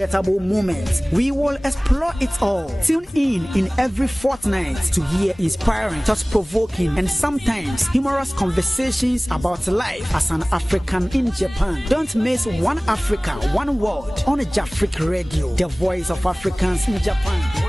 unforgettable moments. We will explore it all. Tune in every fortnight to hear inspiring, thought-provoking, and sometimes humorous conversations about life as an African in Japan. Don't miss One Africa, One World on Jafric Radio, the voice of Africans in Japan.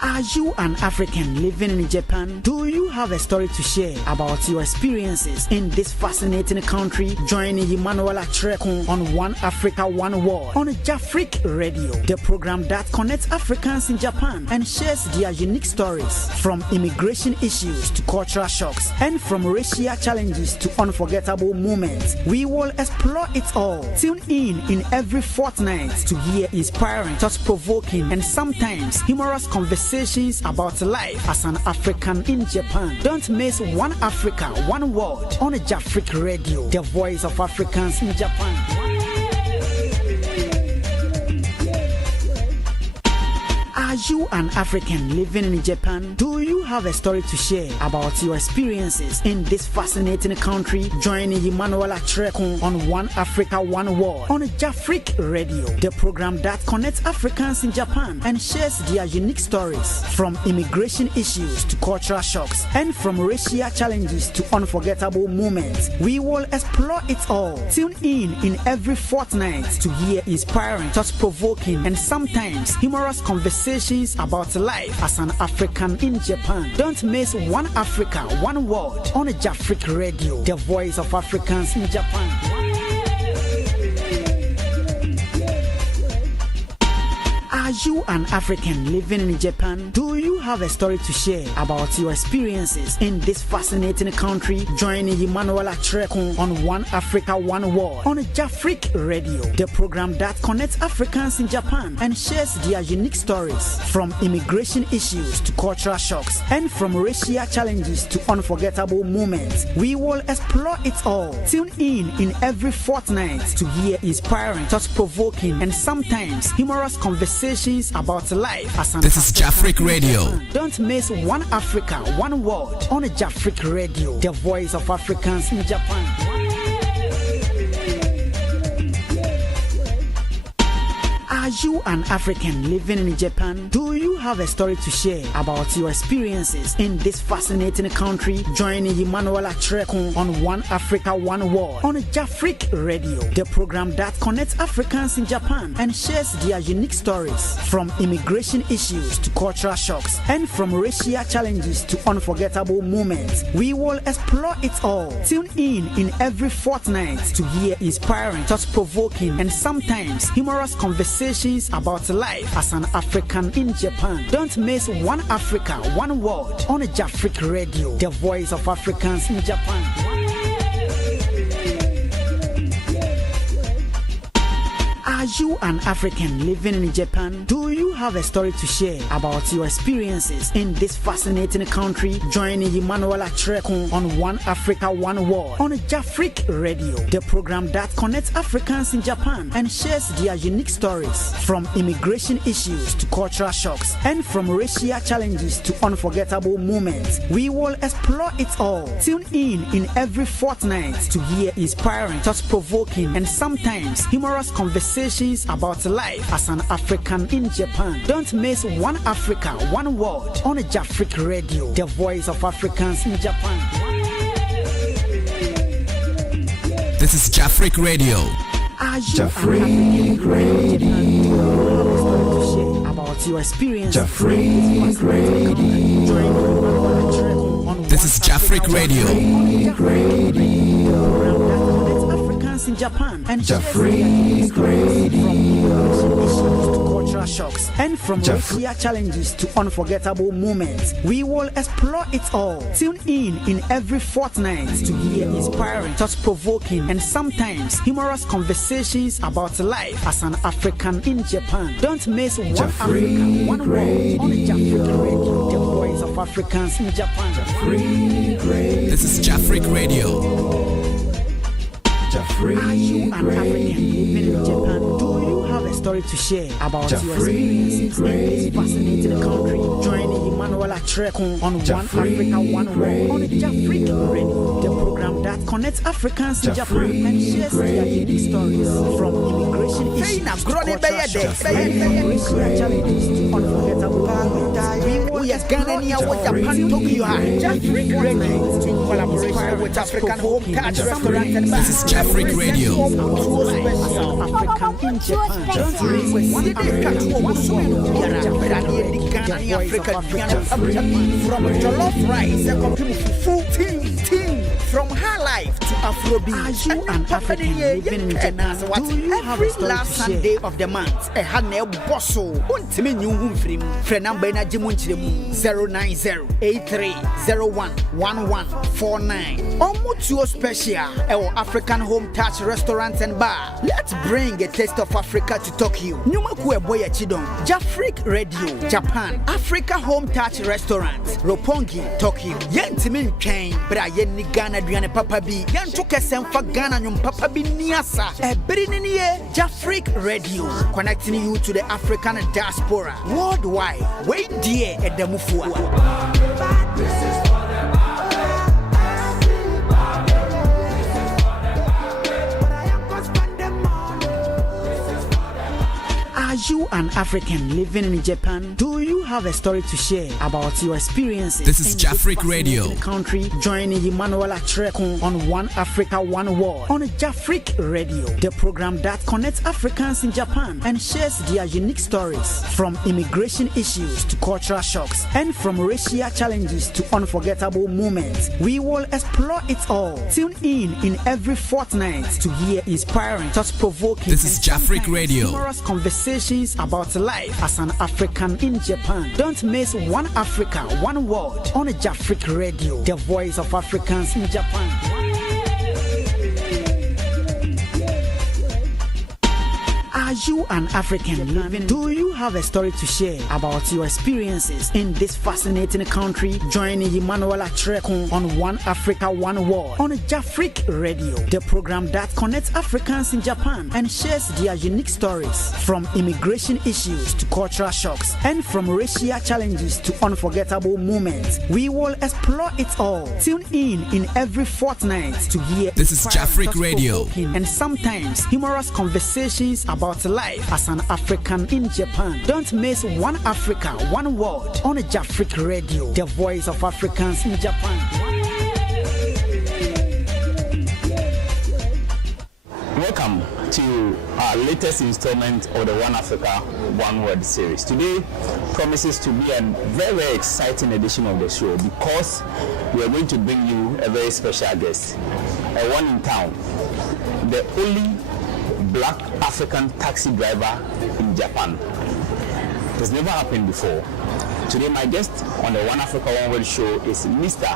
Are you an African living in Japan? Do you have a story to share about your experiences in this fascinating country? Join Emmanuel Akyereko on One Africa, One World on Jafric Radio, the program that connects Africans in Japan and shares their unique stories, from immigration issues to cultural shocks and from racial challenges to unforgettable moments. We will explore it all. Tune in every fortnight to hear inspiring, thought-provoking, and sometimes humorous conversations about life as an African in Japan. Don't miss One Africa, One World on Jafric Radio, the voice of Africans in Japan. Are you an African living in Japan? Do you have a story to share about your experiences in this fascinating country? Join Emmanuel Akyereko on One Africa, One World on Jafric Radio, the program that connects Africans in Japan and shares their unique stories, from immigration issues to cultural shocks and from racial challenges to unforgettable moments. We will explore it all. Tune in every fortnight to hear inspiring, thought-provoking, and sometimes humorous conversations about life as an African in Japan. Don't miss One Africa, One World on Jafric Radio, the voice of Africans in Japan. Are you an African living in Japan? Do you have a story to share about your experiences in this fascinating country? Join Emmanuel Akyereko on One Africa, One World on Jafric Radio, the program that connects Africans in Japan and shares their unique stories, from immigration issues to cultural shocks and from racial challenges to unforgettable moments. We will explore it all. Tune in every fortnight to hear inspiring, thought-provoking, and sometimes humorous conversations about life as an This is Jafric Radio. Don't miss One Africa, One World on Jafric Radio, the voice of Africans in Japan. Are you an African living in Japan? Do you have a story to share about your experiences in this fascinating country? Join Emmanuel Akyereko on One Africa, One World on Jafric Radio, the program that connects Africans in Japan and shares their unique stories, from immigration issues to cultural shocks and from racial challenges to unforgettable moments. We will explore it all. Tune in every fortnight to hear inspiring, thought-provoking, and sometimes humorous conversations about life as an African in Japan. Don't miss One Africa, One World on Jafric Radio, the voice of Africans in Japan. Are you an African living in Japan? Do you have a story to share about your experiences in this fascinating country? Join Emmanuel Akyereko on One Africa, One World on Jafric Radio, the program that connects Africans in Japan and shares their unique stories, from immigration issues to cultural shocks and from racial challenges to unforgettable moments. We will explore it all. Tune in every fortnight to hear inspiring, thought-provoking, and sometimes humorous conversations about life as an African in Japan. Don't miss One Africa, One World on Jafric Radio, the voice of Africans in Japan. This is Jafric Radio. Are you Jafric Radio. About your experience? Jafric Radio. This is Jafric Radio. In Japan and Jafric Radio, cultural shocks and from racial challenges to unforgettable moments. We will explore it all. Tune in every fortnight to hear inspiring, thought-provoking, and sometimes humorous conversations about life as an African in Japan. Don't miss One Africa, One World on Jafric Radio, the voice of Africans in Japan. This is Jafric Radio. Are you an African living in Japan? Do you have a story to share about your experiences in this fascinating country, join Emmanuel Akyereko on One Africa, One World on Africa Radio, the program that connects Africans in Japan and shares their unique stories from immigration issues to cultural shocks and racial challenges to unforgettable moments. We are Ghana what Japan Tokyo Africa Radio in collaboration with African Home Touch Restaurant and Bar. This is Jafric Radio. African in Japan. Don't request one from jollof rice, full from high life to Afrobeat. Are you an African living in Japan? Do you have a story last Sunday of the month? A Hanel Bosso. Untime new film. Frenamba na Jimunchim 09083011149. Omutuo special. Our African Home Touch Restaurant and Bar. Let's bring a taste of Africa to Tokyo. Nyumakue Boya Chidon. Jafric Radio, Japan. Africa Home Touch Restaurant. Roppongi, Tokyo. Yentimin Chain. Brian Ghana Diane Papa B. Yan took a sem for Ghana Nyum Papa B Niasa. A Brininier Jafric Radio. Connecting you to the African diaspora worldwide. Wait dear at the Mufua. Are you an African living in Japan? Do you have a story to share about your experiences? This is Jafric Radio. Country, joining Emmanuel Akyereko on One Africa, One World on Jafric Radio, the program that connects Africans in Japan and shares their unique stories from immigration issues to cultural shocks and from racial challenges to unforgettable moments. We will explore it all. Tune in every fortnight to hear inspiring, thought-provoking, this is Jafric Radio. Humorous conversations about life as an African in Japan. Don't miss One Africa, One World on Jafric Radio, the voice of Africans in Japan. Are you an African living? Do you have a story to share about your experiences in this fascinating country? Join Emmanuel Akyereko on One Africa, One World on Jafric Radio, the program that connects Africans in Japan and shares their unique stories from immigration issues to cultural shocks and from racial challenges to unforgettable moments. We will explore it all. Tune in every fortnight to hear this is Jafric Radio and sometimes humorous conversations about life as an African in Japan. Don't miss One Africa, One World on Jafric Radio, the voice of Africans in Japan. Welcome to our latest installment of the One Africa, One World series. Today promises to be a very, very exciting edition of the show because we are going to bring you a very special guest, a one in town, the only black African taxi driver in Japan. It has never happened before. Today my guest on the One Africa One World show is Mr.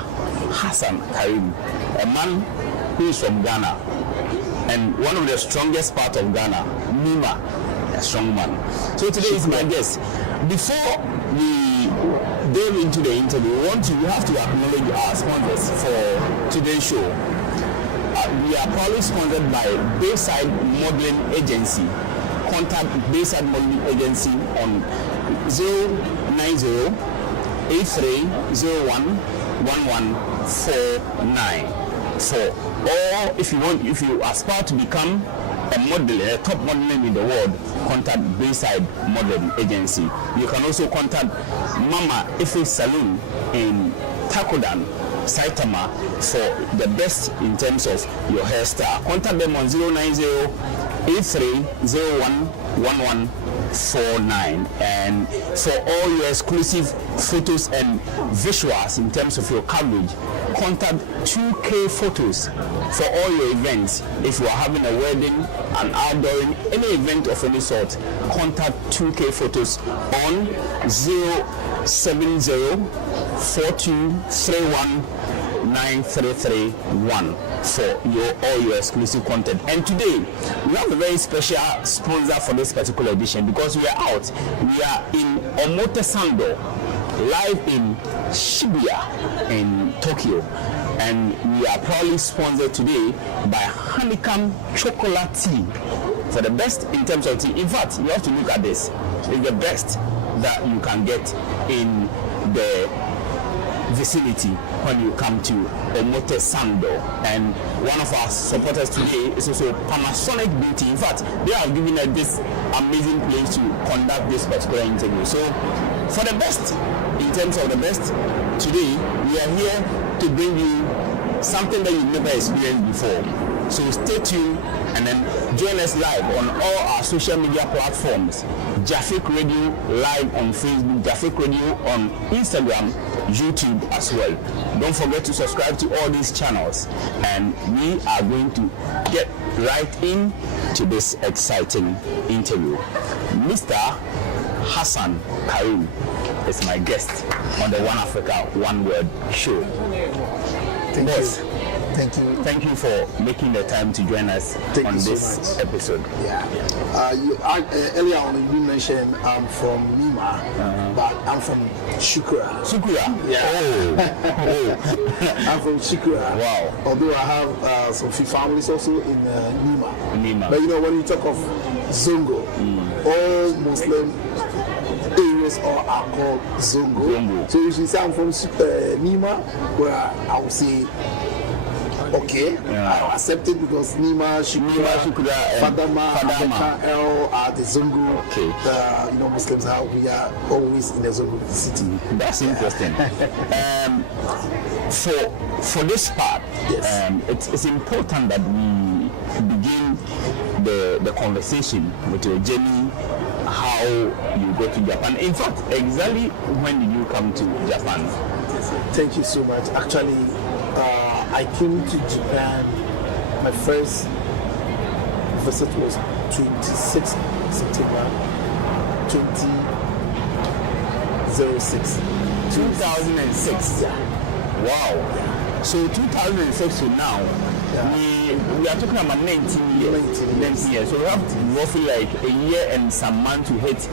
Hassan Karim, a man who is from Ghana and one of the strongest part of Ghana, Nima, a strong man. So today is my guest. Before we delve into the interview, we have to acknowledge our sponsors for today's show. We are proudly sponsored by Bayside Modeling Agency. Contact Bayside Modeling Agency on 090-8301-1149. Or if you aspire to become a model, a top model in the world, contact Bayside Modeling Agency. You can also contact Mama Ife Saloon in Takodan, Saitama, for the best in terms of your hairstyle. Contact them on 090-8301-1149. And for all your exclusive photos and visuals in terms of your coverage, contact 2K Photos for all your events. If you are having a wedding, an outdooring, any event of any sort, contact 2K Photos on 070-4231-9331 for all your exclusive content. And today we have a very special sponsor for this particular edition because we are out. We are in Omotesando, live in Shibuya in Tokyo, and we are proudly sponsored today by Honeycomb Chocolate Tea. for the best in terms of tea. In fact, you have to look at this. It's the best that you can get in the vicinity when you come to Omote Sando. And one of our supporters today is also Panasonic Beauty. In fact, they have given us this amazing place to conduct this particular interview. So for the best, in terms of the best, today we are here to bring you something that you've never experienced before. So stay tuned and then join us live on all our social media platforms. Jafric Radio live on Facebook, Jafric Radio on Instagram, YouTube as well. Don't forget to subscribe to all these channels, and we are going to get right into this exciting interview. Mr. Hassan Karim is my guest on the One Africa One Word show. Thank Boss, you. Thank you. thank you for making the time to join us on this episode. Yeah. Earlier on, you mentioned I'm from Nima, but I'm from Shukura. Shukura? Yeah. Oh. I'm from Shukura. Wow. Although I have some few families also in Nima. Nima. But you know, when you talk of Zongo, all Muslim areas are called Zongo. Zongo. So if you say I'm from Nima, where I would say, okay, I accept it because Nima, Shukura, Fadama, Abeka, are the Zongo. Okay. You know, Muslims are, we are always in the Zongo city. That's interesting. For this part, Yes. it's important that we begin the conversation with your journey, how you go to Japan. In fact, exactly when did you come to Japan? Thank you so much. Actually, I came to Japan, my first visit was 26 September 2006. 2006. Yeah. Wow. So 2006 to now, we are talking about 19 years. 19 years. So we have roughly like a year and some months to hit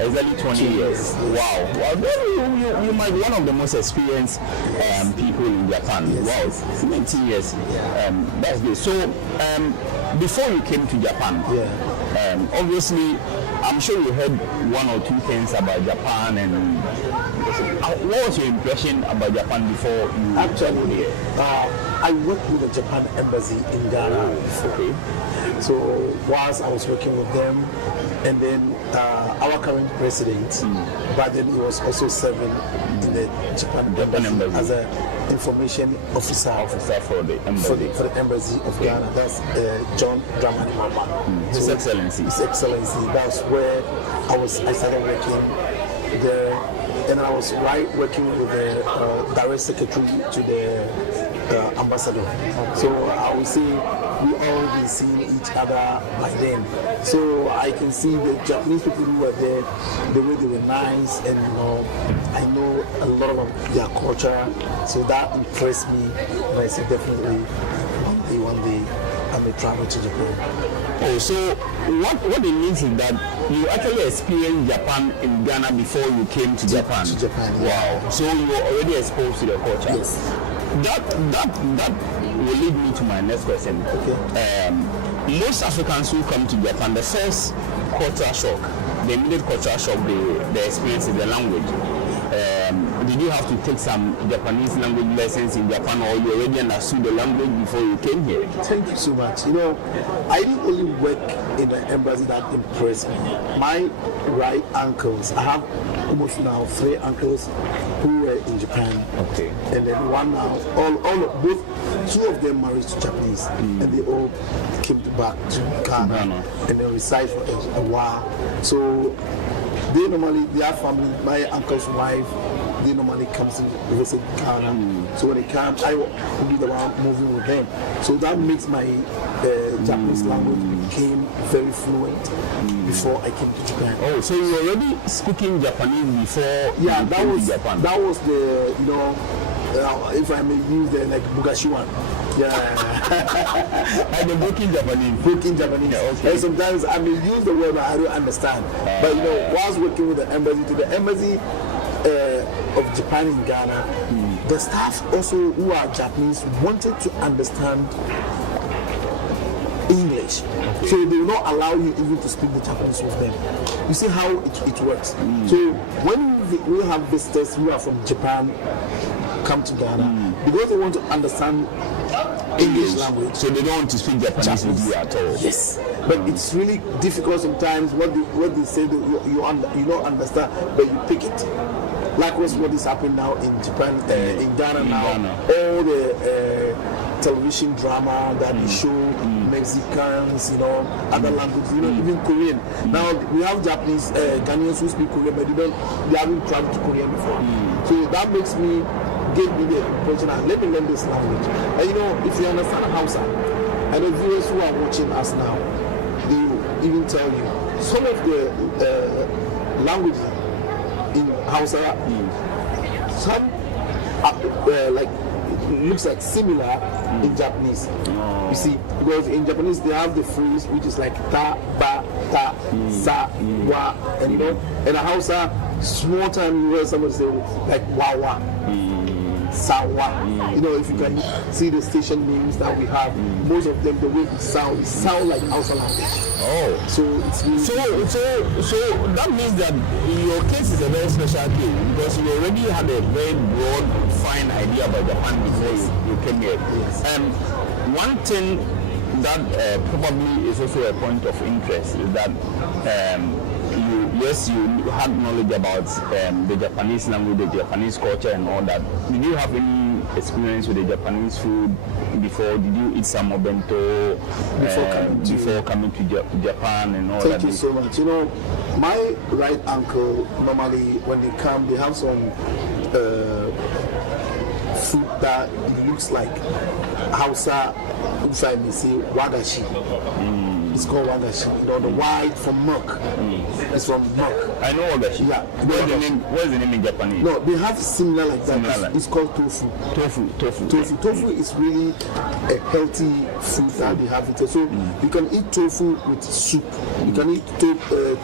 exactly 20 years. Wow. Well, you might be one of the most experienced people in Japan. Yes. Wow. 19 years. That's good. So before you came to Japan, obviously, I'm sure you heard one or two things about Japan, and what was your impression about Japan before you Actually, here? I worked with the Japan embassy in Ghana before. Okay. So whilst I was working with them, and then our current president, but then he was also serving in the Japan embassy as an information officer for the embassy. for the embassy of Ghana. That's John Dramani Mama. His Excellency. His Excellency. That's where I started working there, and I was working with the direct secretary to the ambassador. So I would say we all been seeing each other by then. So I can see the Japanese people who were there, the way they were nice, and you know, I know a lot of their culture. So that impressed me, and I said definitely one day I may travel to Japan. Oh, so what it means is that you actually experienced Japan in Ghana before you came to Japan. To Japan, yeah. Wow. So you were already exposed to the culture. Yes. That will lead me to my next question. Okay. Most Africans who come to Japan, the first culture shock, the immediate culture shock they experience is the language. Did you have to take some Japanese language lessons in Japan, or you already understood the language before you came here? Thank you so much. You know, I didn't only work in the embassy that impressed me. My right uncles, I have almost now 3 uncles who were in Japan. Okay. And then one now, both 2 of them married to Japanese, and they all came back to Ghana and then reside for a while. So they normally, their family, my uncle's wife, they normally come to visit Ghana. So when they come, I will be the one moving with them. So that makes my Japanese language became very fluent before I came to Japan. Oh, so you were already speaking Japanese before you came to Japan? That was the, you know, if I may use the like Bugashiwan. Yeah. Like the broken Japanese. Broken Japanese. Yeah, okay. And sometimes I may use the word but I don't understand. But you know, whilst working with the embassy of Japan in Ghana, the staff also who are Japanese wanted to understand English. So they will not allow you even to speak the Japanese with them. You see how it works. So when we have visitors who are from Japan come to Ghana, because they want to understand English language. So they don't want to speak Japanese with you at all. Yes, but it's really difficult sometimes. What they say, you don't understand, but you pick it. Like what is happening now in Japan, in Ghana now. All the television drama that they show Mexicans, other languages, even Korean. Now we have Japanese Ghanaians who speak Korean, but they haven't traveled to Korea before. So that makes me give me the impression that let me learn this language. And if you understand Hausa, and the viewers who are watching us now, they will even tell you some of the languages in Hausa, some are like looks like similar in Japanese. You see, because in Japanese they have the phrase which is like ta, ba, ta, sa, wa, and in Hausa, small time you hear somebody say like wa wa. Sawa. If you can see the station names that we have, most of them the way it sound like Hausa language. Oh, so it's really so that means that your case is a very special case because you already had a very broad, fine idea about Japan before you came here. Yes. One thing that probably is also a point of interest is that you had knowledge about the Japanese language, the Japanese culture and all that. Did you have any experience with the Japanese food before? Did you eat some obento before coming to Japan and all that? Thank you so much. My right uncle, normally when they come, they have some food that it looks like Hausa, if I may say, wagashi. It's called wagashi. The white from milk. It's from milk. I know wagashi. Yeah. What's the name in Japanese? No, they have similar like that. It's called tofu. Tofu is really a healthy food that they have it. So you can eat tofu with soup. You can eat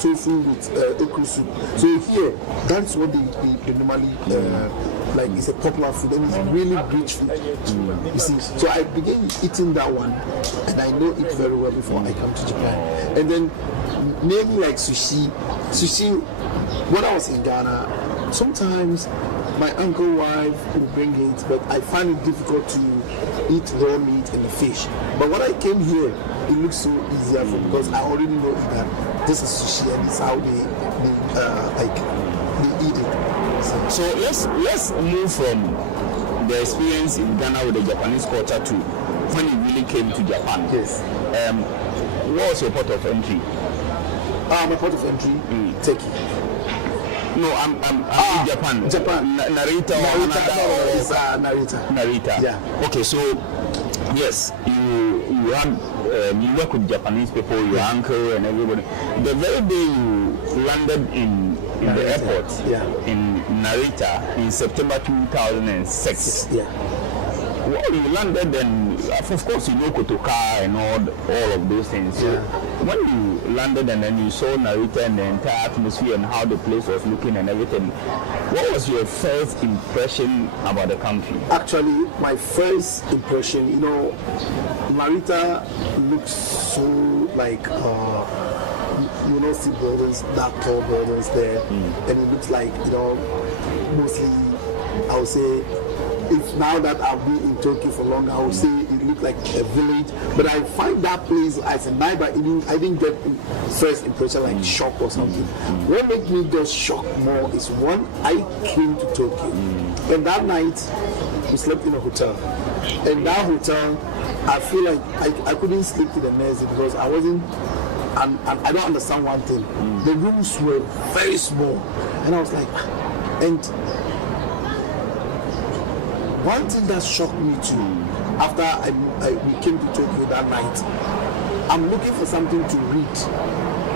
tofu with okra soup. So here, that's what they normally like. It's a popular food and it's really rich food. You see, so I began eating that one, and I know it very well before I come to Japan. And then maybe like sushi. When I was in Ghana, sometimes my uncle's wife would bring it, but I find it difficult to eat raw meat and the fish. But when I came here, it looks so easier for me because I already know that this is sushi and it's how they eat it. So let's move from the experience in Ghana with the Japanese culture to when you really came to Japan. Yes. What was your port of entry? My port of entry, Turkey. No, I'm in Japan. Narita or Narita. Narita. Yeah. Okay, so yes, you work with Japanese people, your uncle and everybody. The very day you landed in the airport in Narita in September 2006. Yeah. Well, you landed and of course you know Kotoka and all of those things. So when you landed and then you saw Narita and the entire atmosphere and how the place was looking and everything, what was your first impression about the country? Actually, my first impression, Narita looks so like see buildings, dark tall buildings there, and it looks like mostly I would say. If now that I've been in Turkey for long, I would say it looked like a village. But I find that place as a night, but I didn't get first impression like shock or something. What made me just shocked more is when I came to Turkey, and that night we slept in a hotel. And that hotel, I feel like I couldn't sleep to the next day because I wasn't. And I don't understand one thing. The rooms were very small, and I was like, and. One thing that shocked me too, after we came to Tokyo that night, I'm looking for something to read.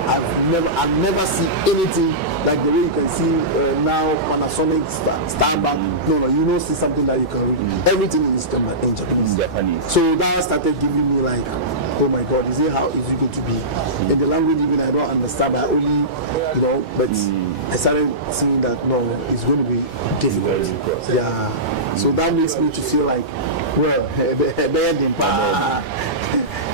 I've never seen anything like the way you can see now Panasonic Starbucks. No, you don't see something that you can read. Everything is in Japanese. So that started giving me like, oh my God, is it how is it going to be? In the language even I don't understand. I only, but I started seeing that no, it's going to be difficult. Yeah. So that makes me to feel like, well,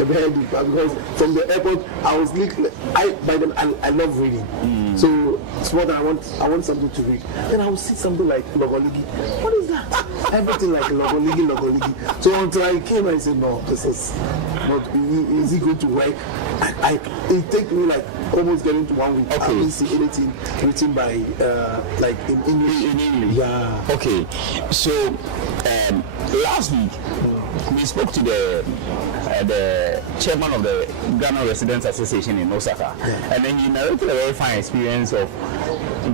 very deep because from the airport I was literally I love reading. So it's what I want something to read. Then I will see something like Logoligi. What is that? Everything like Logoligi. So until I came I said no, this is not is it going to work? It take me like almost getting to 1 week. I didn't see anything written by like in English. In English. Yeah. Okay. So last week we spoke to the chairman of the Ghana Residents Association in Osaka, and then he narrated a very fine experience of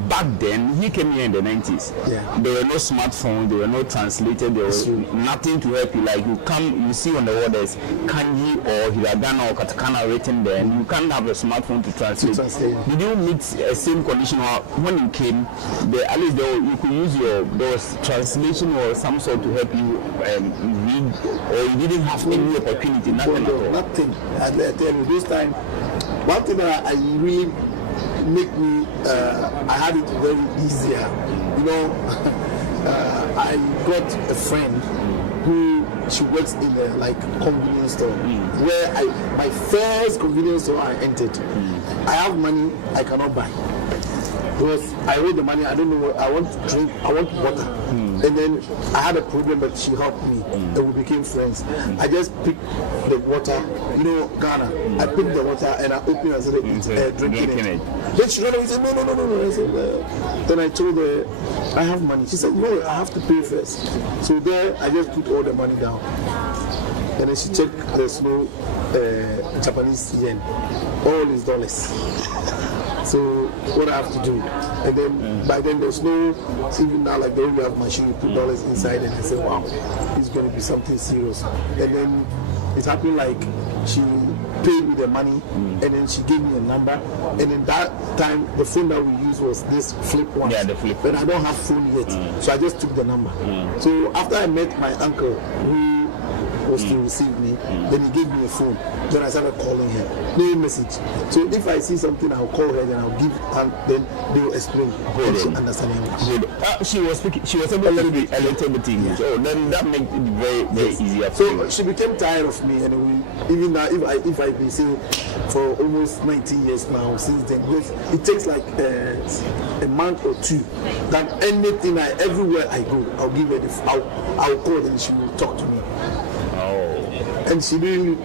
back then. He came here in the 90s. Yeah. There were no smartphones, there were no translators, there was nothing to help you. Like you see on the wall there's kanji or hiragana or katakana written there, and you can't have a smartphone to translate. Did you meet a same condition or when you came? At least you could use there was translation or some sort to help you read, or you didn't have any opportunity, nothing at all? Nothing. I tell you, this time, one thing that I really make me, I had it very easier. You know, I got a friend who she works in a like convenience store where my first convenience store I entered. I have money I cannot buy. Because I owed the money, I don't know what I want to drink, I want water. And then I had a problem, but she helped me and we became friends. I just picked the water, you know, Ghana. I picked the water and I opened it and said, drinking it. Then she ran away and said, no. I said, then I told her, I have money. She said, no, I have to pay first. So there, I just put all the money down. And then she checked, there's no Japanese yen. All is dollars. So what I have to do, and then by then there's no, even now like the way we have machine, you put dollars inside and I said, wow, it's going to be something serious. And then it happened like she paid me the money and then she gave me a number, and in that time the phone that we used was this flip one. Yeah, the flip. But I don't have phone yet, so I just took the number. So after I met my uncle who was to receive me, then he gave me a phone. Then I started calling her. No message. So if I see something, I'll call her, then I'll give her, then they will explain. Then she understand English. Good. She was speaking. She was able to speak a little bit English. So then that makes it very easier. So she became tired of me, and even now, if I've been saying for almost 19 years now since then, because it takes like a month or two. That anything, everywhere I go, I'll give her I'll call and she will talk to me. And she really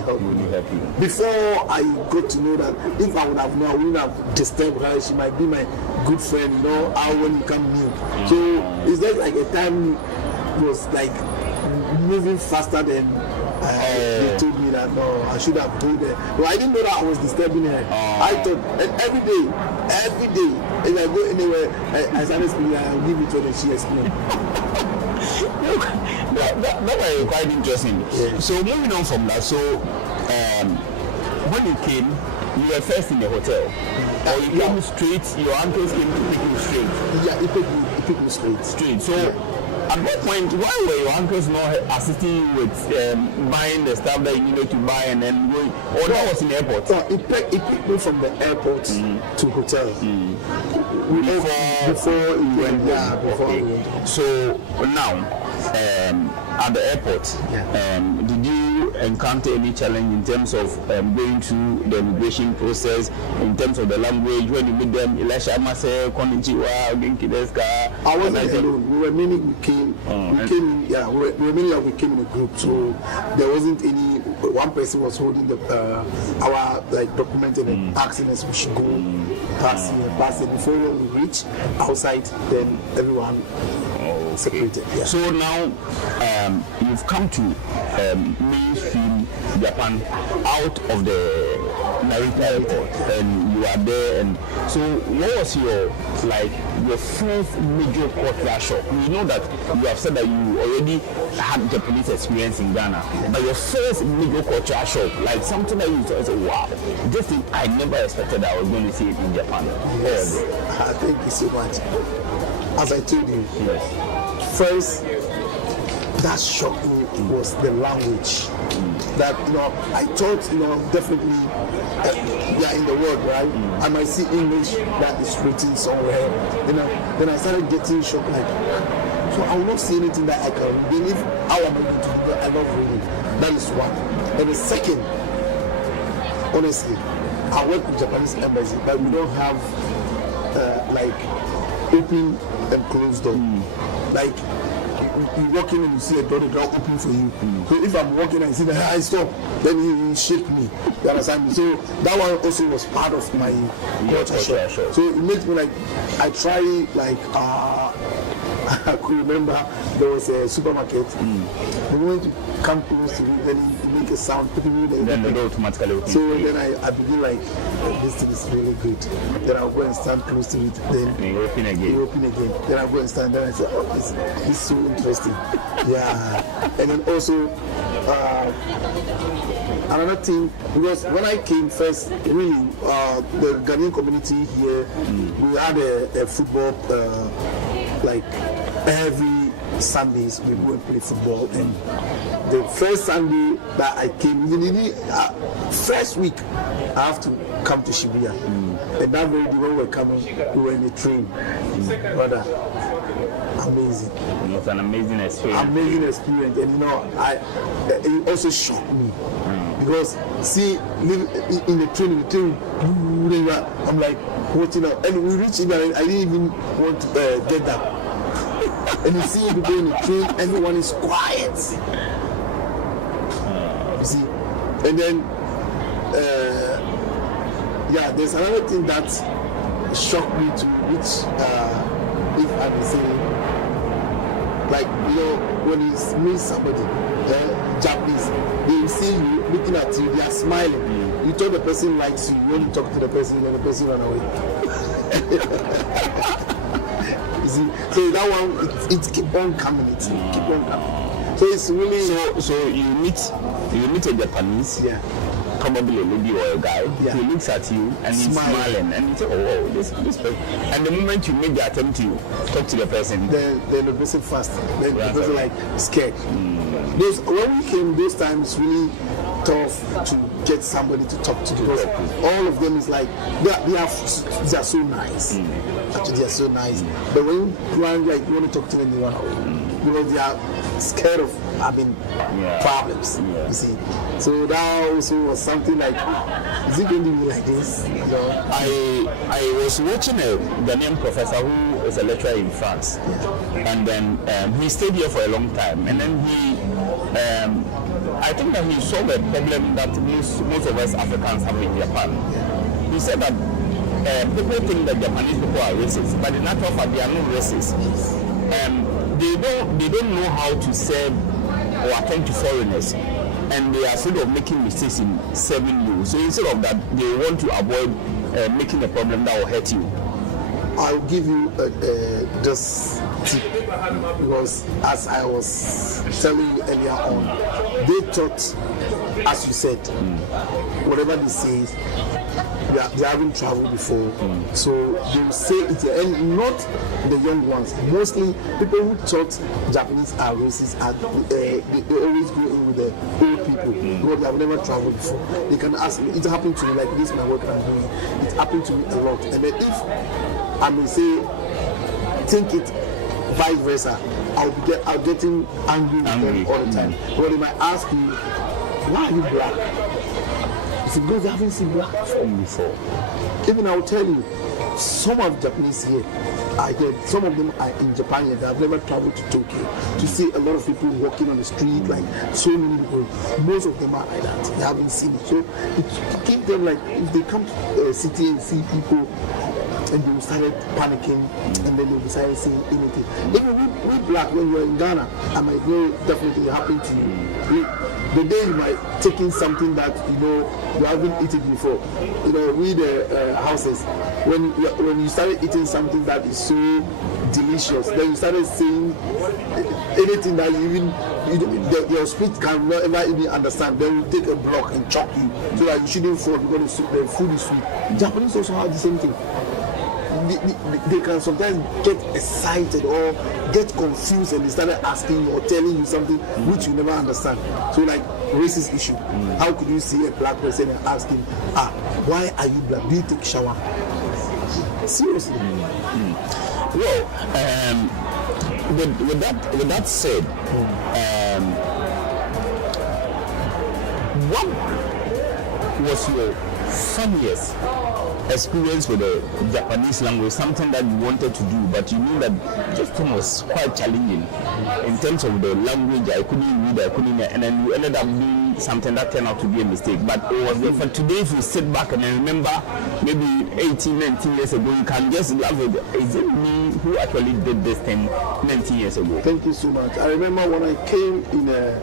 helped me. Before I got to know that, if I would have known, I wouldn't have disturbed her. She might be my good friend, you know, how when you come new. So it's just like a time was like moving faster than they told me that no, I should have told her. Well, I didn't know that I was disturbing her. I thought, and every day, if I go anywhere, I started speaking, I'll give it to her and she explained. That was quite interesting. Yeah. So moving on from that, so when you came, you were first in the hotel, or you came straight. Your uncles came to pick you straight. Yeah, he picked me straight. Straight. So at what point, why were your uncles not assisting you with buying the stuff that you needed to buy and then going? Or that was in the airport? No, he picked me from the airport to hotel. Before he went home. Yeah, before he went home. So now, at the airport, did you encounter any challenge in terms of going through the immigration process, in terms of the language, when you meet them, Ilashamase, Konnichiwa, Genki deska? I wasn't alone. We were many, we came in a group, so there wasn't any, one person was holding our like document and asking us we should go pass it before we reach outside, then everyone separated. Yeah. So now you've come to mainstream Japan out of the Narita airport, and you are there. And so, what was your first major cultural shock? You know that you have said that you already had Japanese experience in Ghana, but your first major cultural shock, like something that you thought, wow, this thing I never expected that I was going to see it in Japan. Yes, thank you so much. As I told you, first that shocked me was the language. That I thought definitely we are in the world, right? I might see English that is written somewhere. Then I started getting shocked, like, so I will not see anything that I can believe. How am I going to do that? I love reading. That is one. And the second, honestly, I work with Japanese embassy, but we don't have like open and closed door. Like you walk in and you see a door, the door open for you. So if I'm walking and I see that I stop, then he shake me. You understand me? So that one also was part of my culture shock. So it makes me like I try like I could remember there was a supermarket. The moment you come close to it, then you make a sound. Then the door automatically opens. So then I begin like, this thing is really good. Then I'll go and stand close to it. Then you open again. Then I'll go and stand there and say, oh, this is so interesting. Yeah. And then also, another thing, because when I came first, really, the Ghanaian community here, we had a football, like every Sundays we go and play football. And the first Sunday that I came, first week, I have to come to Shibuya. And that very day when we were coming, we were in a train. Brother, amazing. It was an amazing experience. Amazing experience. And it also shocked me. Because see, in the train, I'm like watching out. And we reached it, I didn't even want to get that. And you see people in the train, everyone is quiet. You see? And then, yeah, there's another thing that shocked me too, which, if I may say, like, when you meet somebody, Japanese, they see you looking at you, they are smiling. You thought the person likes you, when you talk to the person, then the person run away. You see, so that one, it keep on coming. Keep on coming. So it's really. So you meet a Japanese. Yeah. Probably a lady or a guy. Yeah. He looks at you and he's smiling, and you say, "Oh, this person." And the moment you make the attempt to talk to the person, then the person fast. Then the person like scared. Those when we came, those times really tough to get somebody to talk to, because all of them is like they are so nice. Actually, they are so nice. But when you want to talk to them, you want because they are scared of having problems. You see, so that also was something like, is it going to be like this? I was watching a Ghanaian professor who is a lecturer in France, and then he stayed here for a long time, and then he. I think that he solved a problem that most of us Africans have in Japan. He said that people think that Japanese people are racist, but in actual fact they are not racist. They don't know how to serve or attend to foreigners, and they are sort of making mistakes in serving you. So instead of that, they want to avoid making a problem that will hurt you. I'll give you this tip, because as I was telling you earlier on, they thought, as you said, whatever they say, they haven't traveled before, so they will say it, and not the young ones. Mostly people who thought Japanese are racist, they always go in with the old people because they have never traveled before. They can ask me, it happened to me, like this, my work I'm doing, it happened to me a lot. And then if I may say, think it vice versa, I'll getting angry with them all the time. But they might ask you, why are you black? It's because they haven't seen black before. Even I'll tell you, some of the Japanese here are here, some of them are in Japan here. They have never traveled to Tokyo to see a lot of people walking on the street, like so many people. Most of them are like that. They haven't seen it. So it keeps them like, if they come to a city and see people, and they will start panicking, and then they will start saying anything. Even we black, when you're in Ghana, I might know definitely happened to you. The day you might taking something that you haven't eaten before. We the houses, when you started eating something that is so delicious, then you started saying anything that your speech can never even understand. Then you take a block and chop you so that you shouldn't fall because the food is sweet. Japanese also have the same thing. They can sometimes get excited or get confused, and they started asking or telling you something which you never understand. So like racist issue. How could you see a black person and ask him, why are you black? Do you take shower? Seriously. Well, with that said, what was your funniest experience with the Japanese language? Something that you wanted to do, but you knew that this thing was quite challenging in terms of the language. I couldn't read, and then you ended up doing something that turned out to be a mistake. But it was for today, if you sit back and remember maybe 18, 19 years ago, you can just laugh at, is it me who actually did this thing 19 years ago? Thank you so much. I remember when I came in the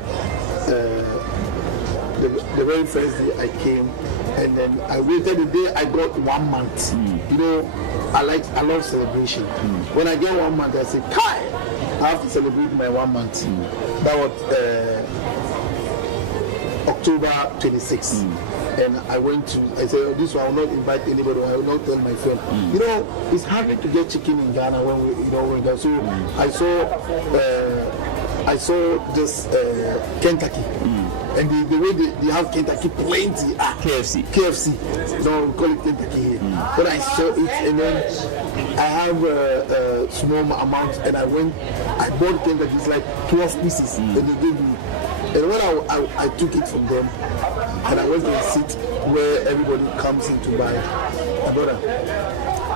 very first day I came, and then I waited the day I got 1 month. You know, I love celebration. When I get 1 month, I say, Kai, I have to celebrate my 1 month. That was October 26th. And I went to, I said, oh, this one I will not invite anybody, I will not tell my friend. You know, it's hard to get chicken in Ghana when we, you know, when so I saw this Kentucky. And the way they have Kentucky plenty. KFC. No, we call it Kentucky here. But I saw it, and then I have a small amount, and I bought Kentucky. It's like 12 pieces, and they gave me. And when I took it from them, and I went to the seat where everybody comes in to buy, my brother,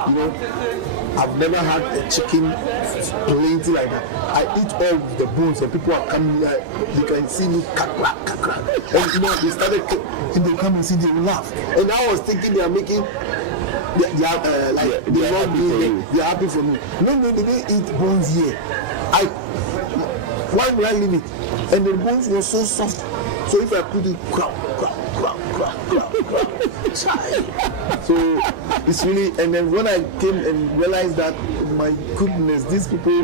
you know, I've never had a chicken plenty like that. I eat all of the bones, and people are coming, they can see me, kakra. And you know, they started, and they come and see, they will laugh. And I was thinking they are making, they're happy for me. No, they didn't eat bones here. Why would I leave it? And the bones were so soft. So if I put it, crap. So it's really, and then when I came and realized that, my goodness, these people,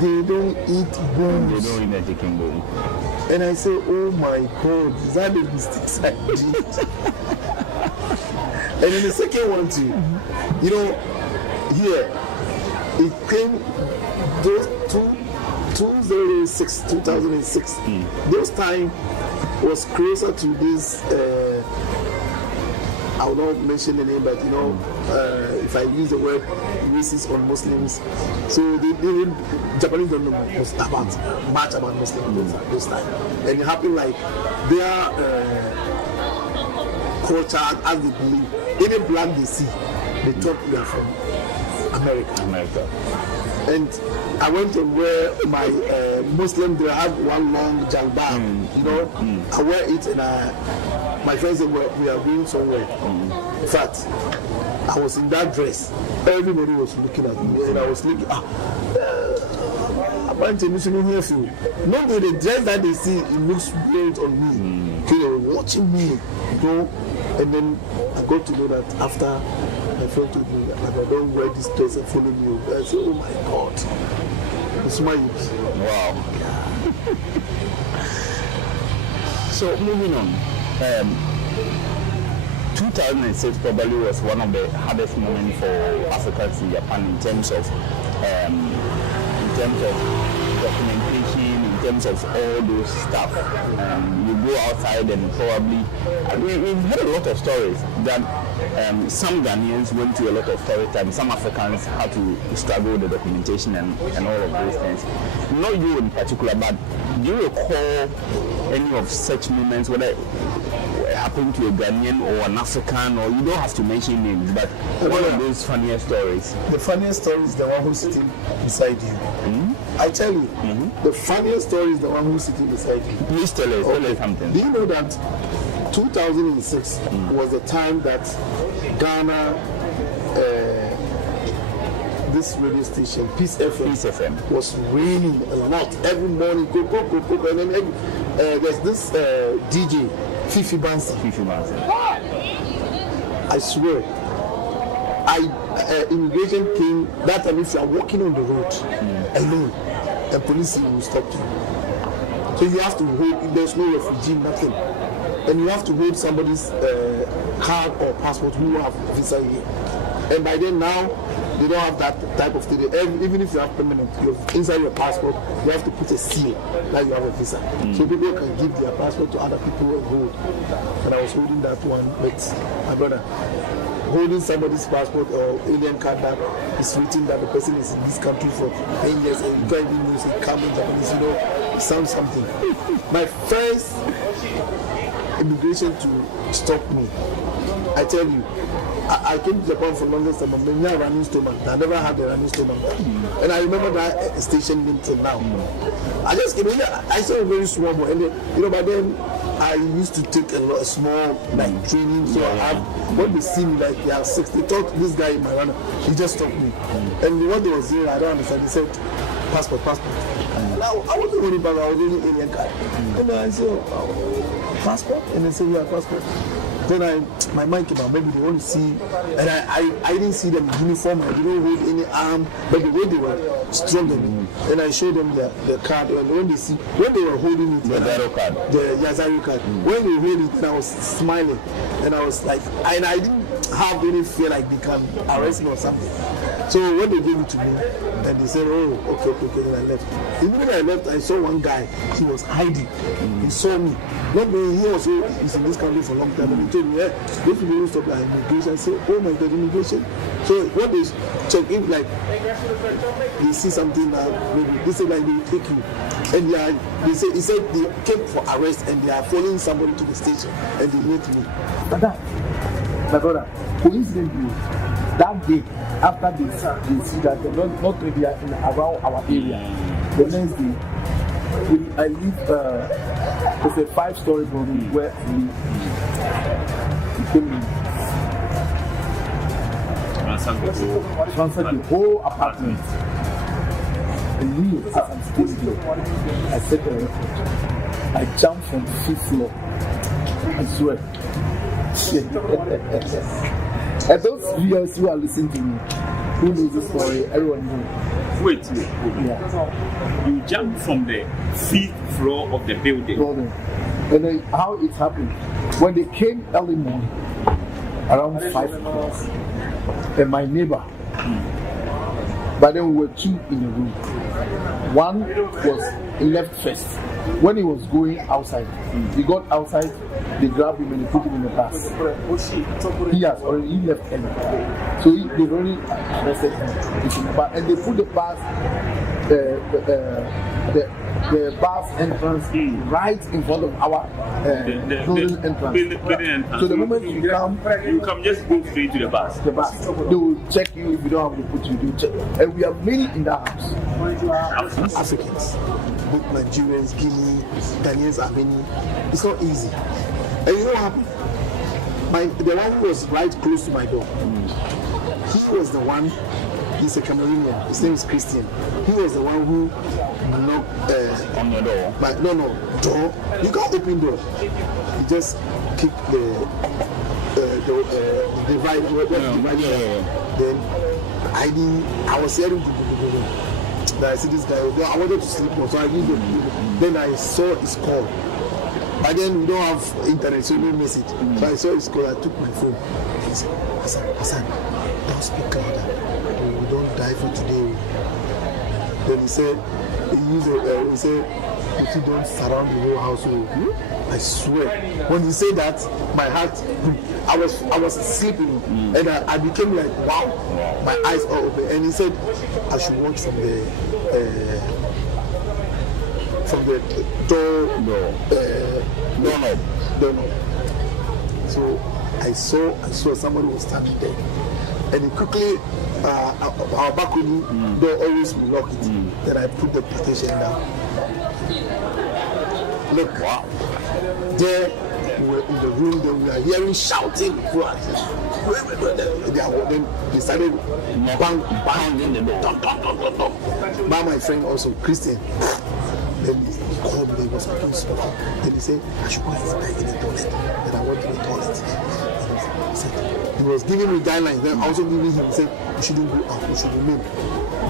they don't eat bones. They don't eat a chicken bone. And I say, oh my God, is that the mistakes I did? And then the second one too, you know, here, it came, those 2006, those time was closer to this, I will not mention the name, but you know, if I use the word racist on Muslims, so they Japanese don't know much about Muslims those time. And it happened like their culture, as they believe, any black they see, they thought we are from America. And I went to where my Muslim, they have one long jalbab, you know. I wear it, and my friends said, well, we are going somewhere. In fact, I was in that dress. Everybody was looking at me, and I was looking, I'm not the dress that they see, it looks great on me. So they were watching me, you know. And then I got to know that after my friend told me that I don't wear this dress and follow me. I said, oh my God. It's my use. Wow. So moving on. 2006 probably was one of the hardest moments for Africans in Japan in terms of documentation, in terms of all those stuff. You go outside and probably, we've heard a lot of stories that some Ghanaians went to a lot of story time, some Africans had to struggle with the documentation and all of those things. Not you in particular, but do you recall any of such moments, whether it happened to a Ghanaian or an African, or you don't have to mention names, but one of those funniest stories? The funniest story is the one who's sitting beside you. I tell you, the funniest story is the one who's sitting beside you. Please tell us something. Do you know that 2006 was the time that Ghana, this radio station, Peace FM, was raining a lot. Every morning, go, and then there's this DJ, Fifi Bansi. I swear, immigration came that time. If you are walking on the road alone, and police will stop you. So you have to hold. There's no refugee, nothing, and you have to hold somebody's card or passport who have visa here. And by then now, they don't have that type of thing. Even if you have permanent, inside your passport, you have to put a seal that you have a visa. So people can give their passport to other people and hold. And I was holding that one with my brother. holding somebody's passport or alien card that is written that the person is in this country for 10 years and you can't even use it, come in Japanese, it sounds something. My first immigration to stop me, I tell you, I came to Japan for the longest time, and I running stomach. I never had a running stomach. And I remember that station name till now. I just came in, I saw a very small boy, and by then I used to take a small training. So when they see me like they are 6, they thought this guy in my runner, he just stopped me. And what they was saying, I don't understand. They said, passport. Now I wasn't really bad, I was only alien card. And then I said, passport? And they said, yeah, passport. Then my mind came out, maybe they want to see, and I didn't see them in uniform, I didn't hold any arm, but the way they were struggling, and I showed them the card, and when they were holding it, the Zaro card, Zaro card, when they hold it, and I was smiling, and I was like, and I didn't have any fear like they can arrest me or something. So when they gave it to me, and they said, oh, okay, then I left. Even when I left, I saw one guy, he was hiding, he saw me, not knowing he also is in this country for a long time, and he told me, if you don't stop like immigration, I said, oh my God, immigration. So what they check, if like they see something maybe they say like they will take you, and he said they came for arrest and they are following somebody to the station and they meet me. My brother, coincidentally, that day after they see that they're not maybe around our area, the next day I live it's a 5-story building where we came in. Transferred the whole apartment. And me, as I'm standing there, I set the record. I jumped from the 5th floor. I swear. And those viewers who are listening to me, who knows the story, everyone knows. Wait. Yeah. You jumped from the 5th floor of the building. And then how it happened, when they came early morning, around 5 o'clock, and my neighbor, but then we were 2 in the room. One was left first. When he was going outside, he got outside, they grabbed him and they put him in the bus. He has already left early. So they've already arrested him. And they put the bus, the bus entrance right in front of our building entrance. So the moment you come, just go straight to the bus. They will check you if you don't have to put you. They will check. And we have many in that house. Africans, both Nigerians, Guinea, Ghanaians are many. It's not easy. And you know what happened? The one who was right close to my door, he was the one. He's a Cameroonian. His name is Christian. He was the one who knocked on your door. Door. You can't open door. He just kicked the divide. Then I was hearing. I see this guy. I wanted to sleep, so I didn't go. Then I saw his call. But then we don't have internet, so you don't miss it. So I saw his call. I took my phone. He said, Hassan, don't speak louder. We don't die for today. Then he said, if you don't surround the whole household, I swear. When he said that, my heart, I was sleeping, and I became like, wow, my eyes are open. And he said, I should watch from the doorknob. So I saw somebody was standing there, and he quickly our balcony door always lock it. Then I put the partition down. Look, wow! There we were in the room. Then we were hearing shouting. Then they started banging the door. But my friend also Christian. Then he called me, he was speaking stuff. Then he said, I should go inside in the toilet. Then I went to the toilet. He was giving me guidelines. Then also giving him, he said, you shouldn't go out, you should remain.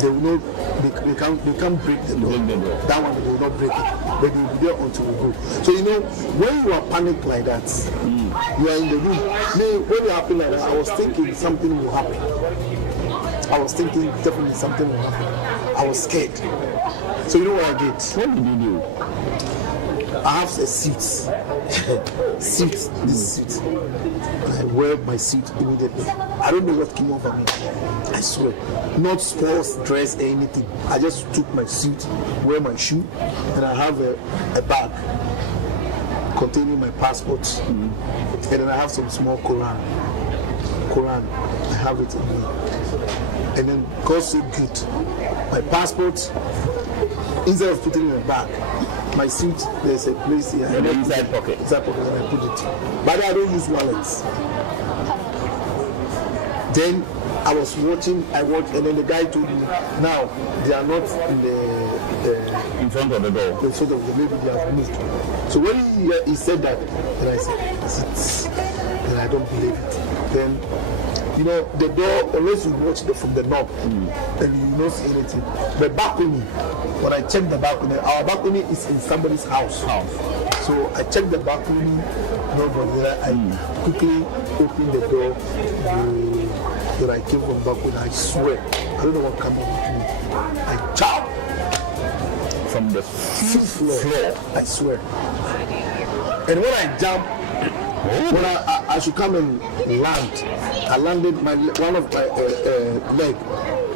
They will not, they can't break the door. That one, they will not break it. But they will be there until we go. So, when you are panicked like that, you are in the room. When it happened like that, I was thinking something will happen. I was thinking definitely something will happen. I was scared. So you know what I did? What did you do? I have a suit. This suit. I wear my suit immediately. I don't know what came over me. I swear. Not sports dress, anything. I just took my suit, wear my shoe, and I have a bag containing my passport. And then I have some small Quran. I have it in me. And then God's so good. My passport, instead of putting it in a bag, my suit, there's a place here. In the inside pocket. Inside pocket, and I put it. But I don't use wallets. Then I was watching, and then the guy told me, now they are not in front of the door. In front of the maybe they have moved. So when he said that, then I said, then I don't believe it. Then, you know, the door, unless you watch from the knob, then you don't see anything. The balcony, when I checked the balcony, our balcony is in somebody's house. So I checked the balcony, nobody there. I quickly opened the door. Then I came from balcony. I swear, I don't know what came over me. I jumped from the fifth floor. I swear. And when I jumped, when I should come and land, I landed one of my leg.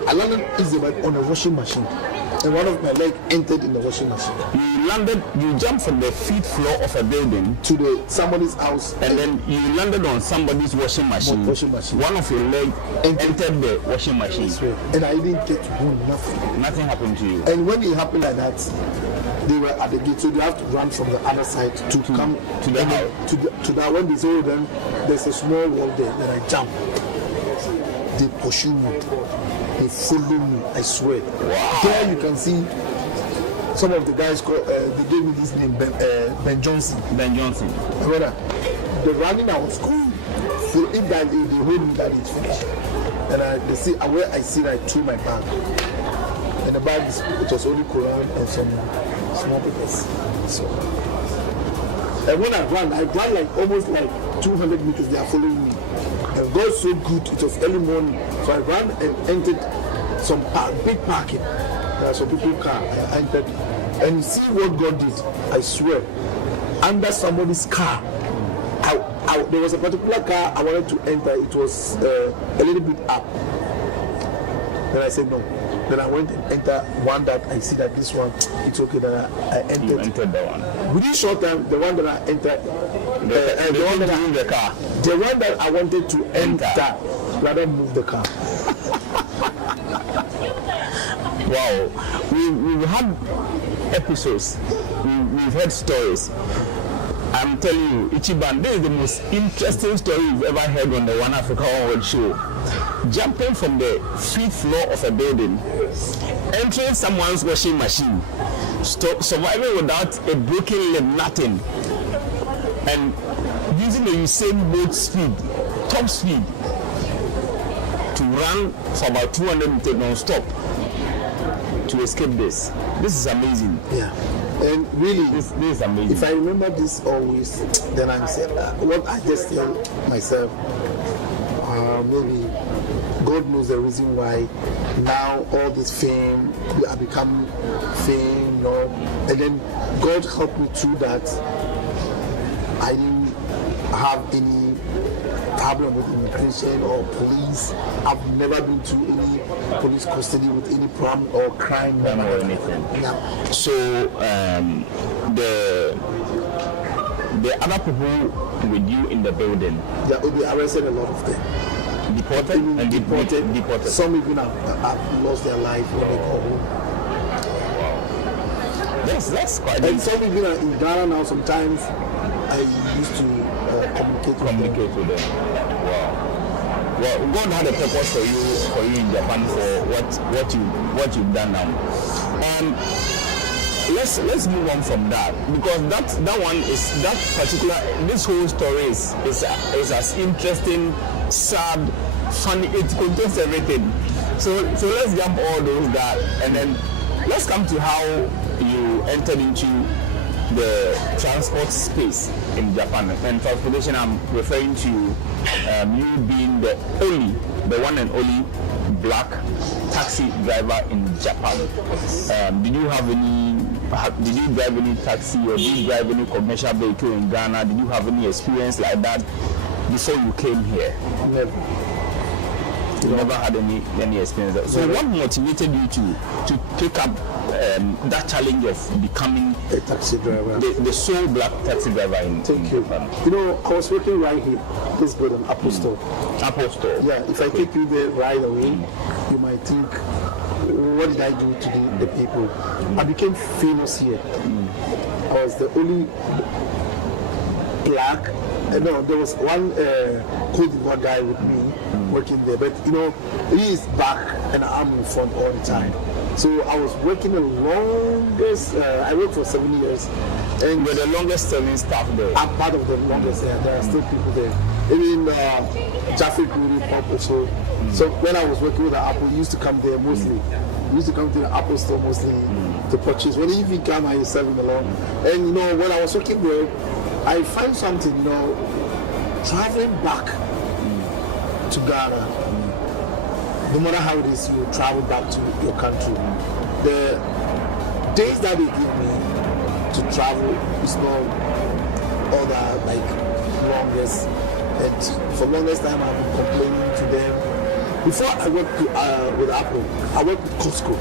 I landed easy on a washing machine, and one of my leg entered in the washing machine. You jumped from the fifth floor of a building to somebody's house, and then you landed on somebody's washing machine. One of your legs entered the washing machine. And I didn't get to do nothing. Nothing happened to you. And when it happened like that, they were at the gate, so they have to run from the other side to come to the house. To that, when they say, then there's a small wall there. Then I jump. They pursue me. They follow me. I swear. Wow. There you can see some of the guys. They gave me this name, Ben Johnson. Ben Johnson. Brother, the running I was cool. So if that they hold me, that is finished. And they see where I see I threw my bag. And the bag it was only Quran and some small papers. So, and when I ran like almost like 200 meters. They are following me. And God's so good. It was early morning, so I ran and entered some big parking. There are some people's car. I entered, and you see what God did. I swear, under somebody's car. There was a particular car I wanted to enter. It was a little bit up. Then I said no. Then I went and entered one that I see that this one, it's okay that I entered. You entered the one. Within short time, the one that I entered, the one that in the car. The one that I wanted to enter, rather move the car. Wow, we've had episodes, we've heard stories. I'm telling you, Ichiban, this is the most interesting story you've ever heard on the One Africa One World show. Jumping from the fifth floor of a building, entering someone's washing machine, surviving without a broken leg, nothing, and using the Usain Bolt speed, top speed, to run for about 200 meters non-stop to escape this. This is amazing. Yeah. And really, this is amazing. If I remember this always, then I'm saying, what I just tell myself, maybe God knows the reason why now all this fame, I become fame, you know, and then God helped me through that. I didn't have any problem with immigration or police. I've never been to any police custody with any problem or crime or anything. Yeah. So the other people with you in the building, yeah, they arrested a lot of them. Deported and deported. Some even have lost their life when they go home. Wow. That's quite. And some even are in Ghana now. Sometimes I used to communicate with them. Wow. Well, God had a purpose for you in Japan for what you've done now. Let's move on from that, because that one is that particular. This whole story is as interesting, sad, funny. It contains everything. So let's jump all those that, and then let's come to how you entered into the transport space in Japan. And transportation, I'm referring to you being the one and only black taxi driver in Japan. Did you have any Did you drive any taxi or did you drive any commercial vehicle in Ghana? Did you have any experience like that before you came here? Never. You never had any experience. So what motivated you to pick up that challenge of becoming a taxi driver? The sole black taxi driver in Japan? You know, I was working right here, this building, Apple Store. Apple Store? Yeah, if I take you there right away, you might think, what did I do to the people? I became famous here. I was the only black. No, there was one Cote d'Ivoire guy with me working there, but you know, he is back and I'm in front all the time. So I was working the longest. I worked for 7 years, and you're the longest serving staff there. I'm part of the longest. There are still people there. Even Jaffe Crew Pop also. So when I was working with the Apple, he used to come there mostly. He used to come to the Apple Store mostly to purchase. When he came, I was serving along. And you know, when I was working there, I find something, you know, traveling back to Ghana, no matter how it is, you travel back to your country. The days that they give me to travel is not all that like longest. And for longest time, I've been complaining to them. Before I worked with Apple, I worked with Costco.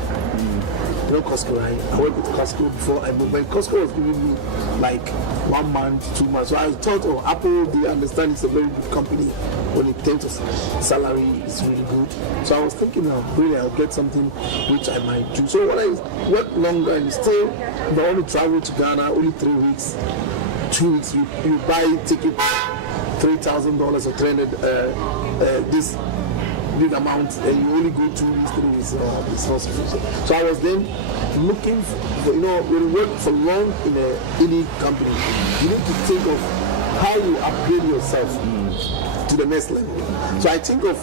You know Costco, right? I worked with Costco before I moved. But Costco was giving me like 1 month, 2 months. So I thought, oh, Apple, they understand it's a very good company. When it came to salary, it's really good. So I was thinking, really, I'll get something which I might do. So when I worked longer and still, if I only travel to Ghana, only 3 weeks, 2 weeks, you buy ticket $3,000 or 300 this big amount, and you only go 2 weeks, 3 weeks, it's not sufficient. So I was then looking for, you know, when you work for long in any company, you need to think of how you upgrade yourself to the next level. So I think of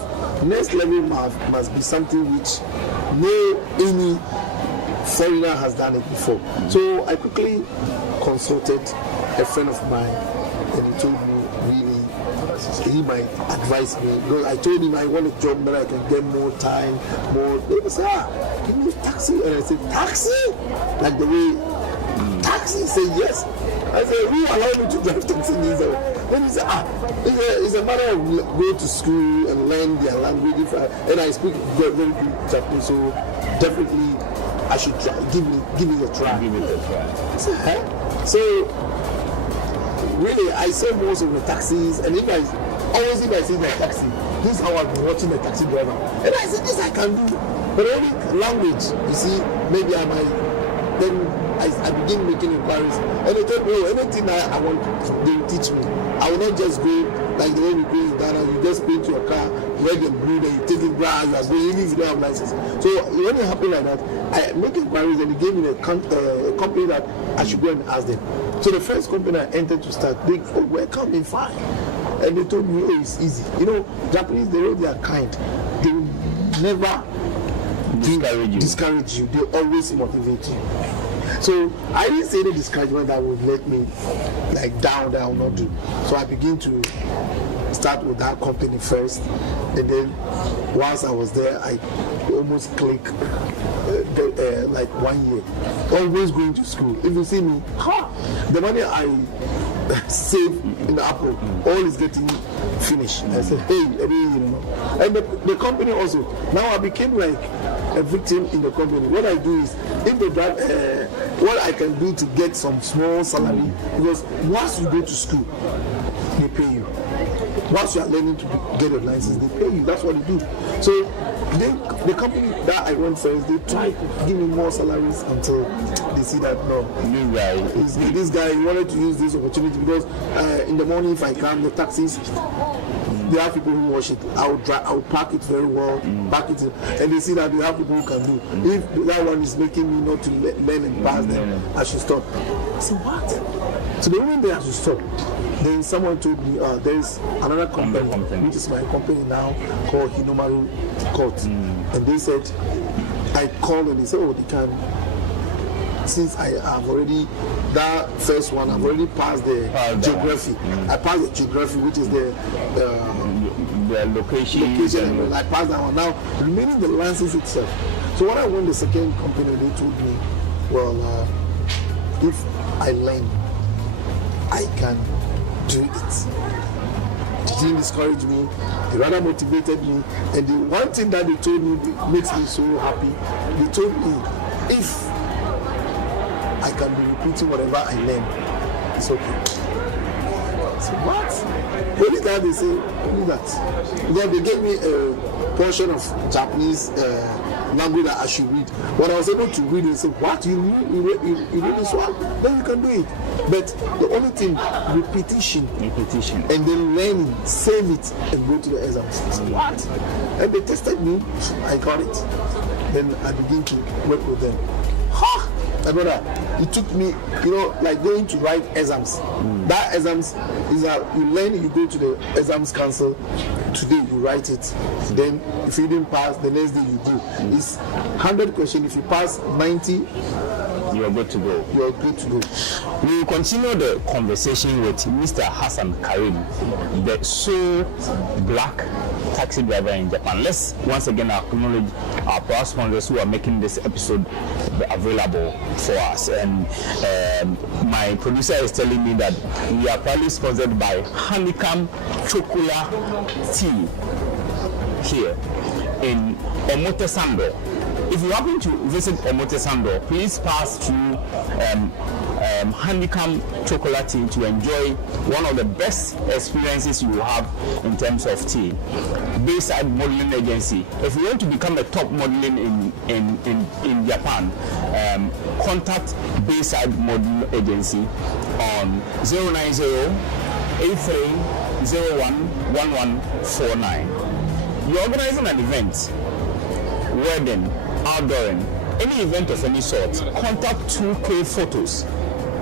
next level must be something which any foreigner has done it before. So I quickly consulted a friend of mine, and he told me really he might advise me, because I told him I want a job that I can get more time, more. They said, give me a taxi. And I said, taxi? Like the way taxi? He said, yes. I said, who allowed me to drive taxi? And he said, it's a matter of go to school and learn their language. And I speak very good Japanese, so definitely I should try. Give me a try. Give it a try. I said, huh? So really, I saw most of the taxis, and if I see the taxi, this is how I've been watching the taxi driver. And I said, this I can do. But only language, you see, maybe I might. Then I begin making inquiries. And they told me, oh, anything I want, they will teach me. I will not just go like the way we go in Ghana. You just paint your car, red and blue, then you take it grass, you are going, even if you don't have license. So when it happened like that, I make inquiries, and they gave me a company that I should go and ask them. So the first company I entered to start, they welcomed me fine. And they told me, oh, it's easy. You know, Japanese, they are kind. They will never discourage you. They always motivate you. So I didn't say any discouragement that would let me like down that I will not do. So I began to start with that company first, and then once I was there, I almost clicked like 1 year. Always going to school. If you see me, the money I save in the Apple, all is getting finished. I said, hey, and the company also. Now I became like a victim in the company. What I do is, if they drive, what I can do to get some small salary, because once you go to school, they pay you. Once you are learning to get your license, they pay you. That's what they do. So the company that I went first, they try to give me more salaries until they see that no, this guy wanted to use this opportunity, because in the morning if I come, the taxis, they have people who wash it. I will park it very well, park it, and they see that they have people who can do. If that one is making me not to learn and pass them, I should stop. I said, what? So the moment they have to stop, then someone told me there is another company, which is my company now, called Hinomaru Court. And they said, I called and they said, oh, they can. Since I have already, that first one, I've already passed the geography. I passed the geography, which is the location. I passed that one. Now, remaining the license itself. So when I won the second company, they told me, well, if I learn, I can do it. They didn't discourage me, they rather motivated me. And the one thing that they told me makes me so happy, they told me, if I can be repeating whatever I learn, it's okay. So what? Only that they say, only that. Then they gave me a portion of Japanese language that I should read. When I was able to read, they said, what? You read this one? Then you can do it. But the only thing, repetition. And then learning, save it, and go to the exams. I said, what? And they tested me, I got it. Then I began to work with them. Ha! My brother, it took me, like going to write exams. That exams is that you learn, you go to the exams council. Today you write it. Then if you didn't pass, the next day you do. It's 100 questions. If you pass 90, you are good to go. You are good to go. We will continue the conversation with Mr. Hassan Karim, the sole black taxi driver in Japan. Let's once again acknowledge our proud sponsors who are making this episode available for us. And my producer is telling me that we are proudly sponsored by Honeycomb Chocolate Tea here in Omotesando. If you happen to visit Omotesando, please pass through Honeycomb Chocolate Tea to enjoy one of the best experiences you will have in terms of tea. Bayside Modeling Agency. If you want to become a top modeling in Japan, contact Bayside Modeling Agency on 090-8301-1149. You're organizing an event, wedding, outdooring, any event of any sort, contact 2K Photos.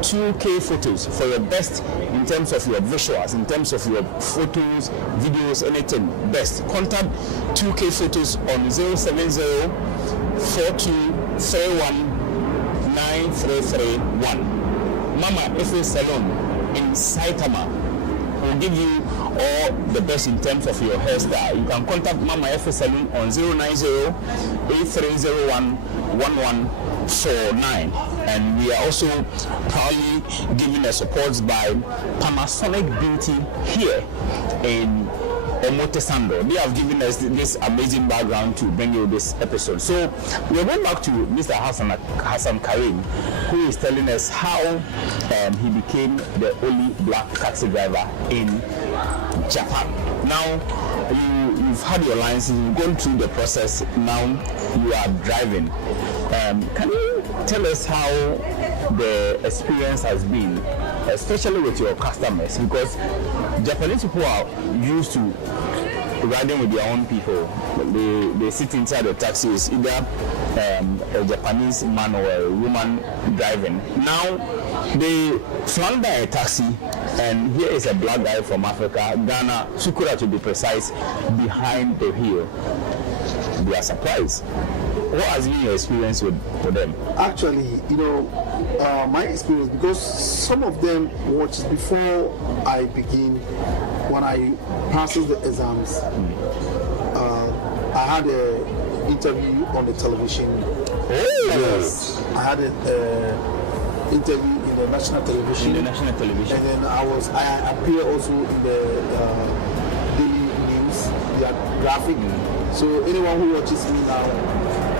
2K Photos for your best in terms of your visuals, in terms of your photos, videos, anything best. Contact 2K Photos on 070-4231-9331. Mama Efe Salon in Saitama will give you all the best in terms of your hairstyle. You can contact Mama Efe Salon on 090-8301-1149. And we are also proudly giving a support by Panasonic Beauty here in Omotesando. They have given us this amazing background to bring you this episode. So we're going back to Mr. Hassan Karim, who is telling us how he became the only black taxi driver in Japan. Now, you've had your license, you've gone through the process, now you are driving. Can you tell us how the experience has been, especially with your customers? Because Japanese people are used to riding with their own people. They sit inside the taxi. It's either a Japanese man or a woman driving. Now they flank by a taxi, and here is a black guy from Africa, Ghana, Sukura to be precise, behind the wheel. They are surprised. What has been your experience with them? Actually, my experience, because some of them watched before I begin, when I passes the exams, I had an interview on the television. Oh! Yes, I had an interview in the national television. In the national television. And then I appear also in the daily news, the graphic. So anyone who watches me now,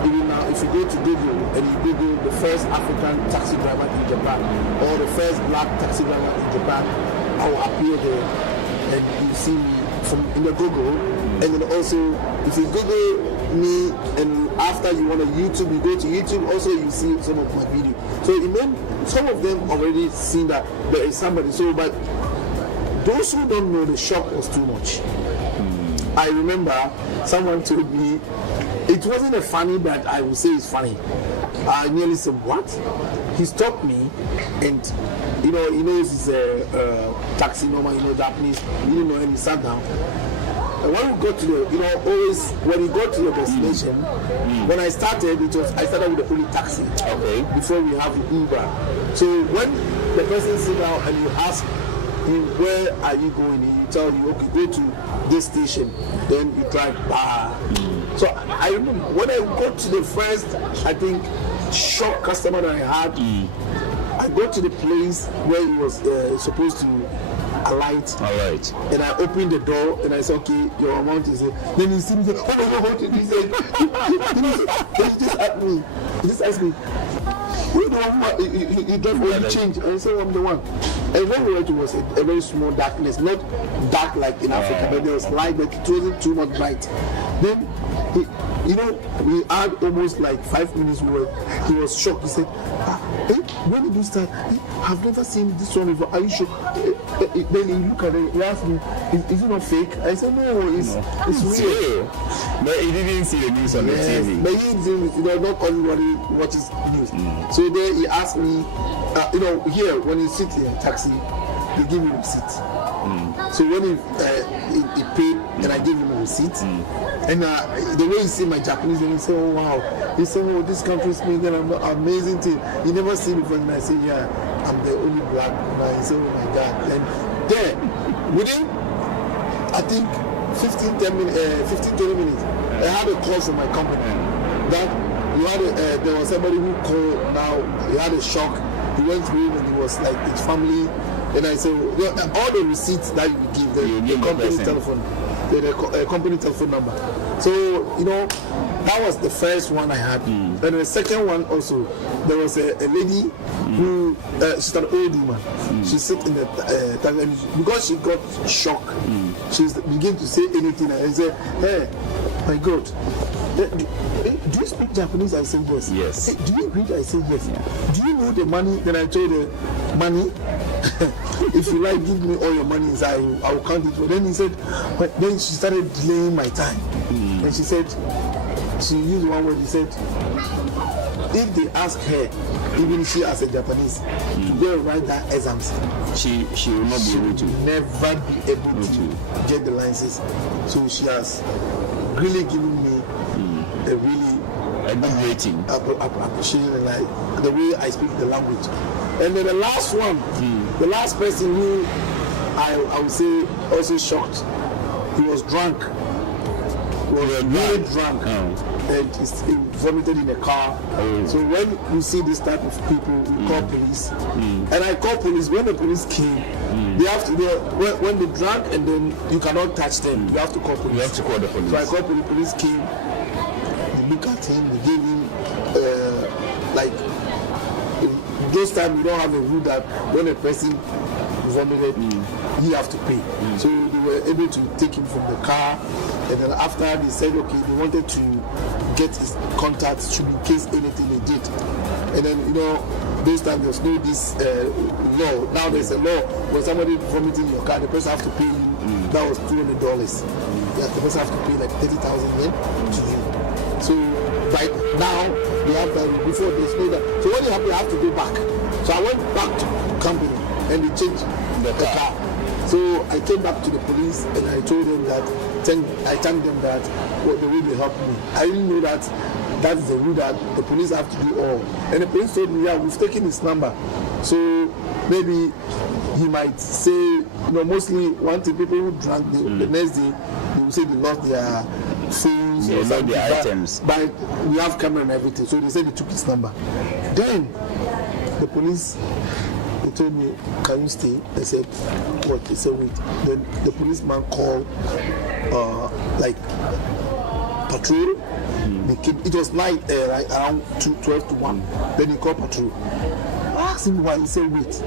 even now, if you go to Google and you Google the first African taxi driver in Japan or the first black taxi driver in Japan, I will appear there and you see me in the Google. And then also, if you Google me and after you want to YouTube, you go to YouTube, also you see some of my video. So some of them already seen that there is somebody. So, but those who don't know, the shock was too much. I remember someone told me, it wasn't a funny that I would say it's funny. I nearly said, what? He stopped me and, he knows it's a taxi number, Japanese, he didn't know, and he sat down. And when we got to always, when we got to the destination, when I started with the only taxi. Okay. Before we have the Uber. So when the person sit down and you ask him, where are you going? And he tell you, okay, go to this station. Then you drive by. So I remember when I got to the first, I think, shock customer that I had, I got to the place where he was supposed to alight. All right. And I opened the door and I said, okay, your amount is here. Then he see me say, oh, what did he say? Then he just asked me. He just asked me, who the one you don't want to change? And I said, I'm the one. And when we went, it was a very small darkness, not dark like in Africa, but there was light, but it wasn't too much bright. Then, we had almost like 5 minutes. He was shocked. He said, when did you start? I've never seen this one before. Are you sure? Then he looked at it. He asked me, is it not fake? I said, no, it's real. But he didn't see the news on the TV. But he didn't, not everybody watches news. So then he asked me, here, when you sit in a taxi, they give you a receipt. So when he paid and I gave him a receipt, and the way he see my Japanese, and he said, oh wow, he said, oh, this country is making an amazing thing. You never see before. And I said, yeah, I'm the only black man. He said, oh my God. And then within, I think 15-20 minutes, I had a call from my company that there was somebody who called. Now he had a shock. He went through and he was like his family. And I said, all the receipts that you give, the company telephone, the company telephone number. So, that was the first one I had. And the second one also, there was a lady who, she's an old woman. She sit in the and because she got shocked, she began to say anything. And I said, hey, my God. Do you speak Japanese? I said yes. Yes. Hey, do you read? I said yes. Do you know the money? Then I told her, money. If you like, give me all your money. I will count it. But then he said, but then she started delaying my time. And she said, she used one word. He said, if they ask her, even she as a Japanese, to go and write that exams, she will not be able to. Never be able to get the license. So she has really given me a good rating. Appreciation, like the way I speak the language. And then the last one, the last person who I would say also shocked. He was drunk. He was really drunk. And he vomited in a car. So when you see this type of people, we call police. And I call police. When the police came, they have to when they drunk and then you cannot touch them. You have to call police. You have to call the police. So I called police. Police came. They look at him. They gave him those times we don't have a rule that when a person vomited, he have to pay. So they were able to take him from the car, and then after they said okay, they wanted to get his contacts in case anything they did. And then those times there's no this law. Now there's a law when somebody vomiting in your car, the person have to pay you. That was $200. The person have to pay like 30,000 yen to you. So right now they have that before they say that. So when it happened, I have to go back. So I went back to the company and they changed the car. So I came back to the police and I told them that I thanked them that the way they helped me. I didn't know that that is the rule that the police have to do all. And the police told me, yeah, we've taken his number. So maybe he might say, mostly one thing people who drank the next day, they will say they lost their phones or something. Their items. But we have camera and everything. So they said they took his number. Then the police, they told me, can you stay? I said, what? They said, wait. Then the policeman called, patrol. They came, it was night, around 12 to 1. Then he called patrol. I asked him why. He said, wait.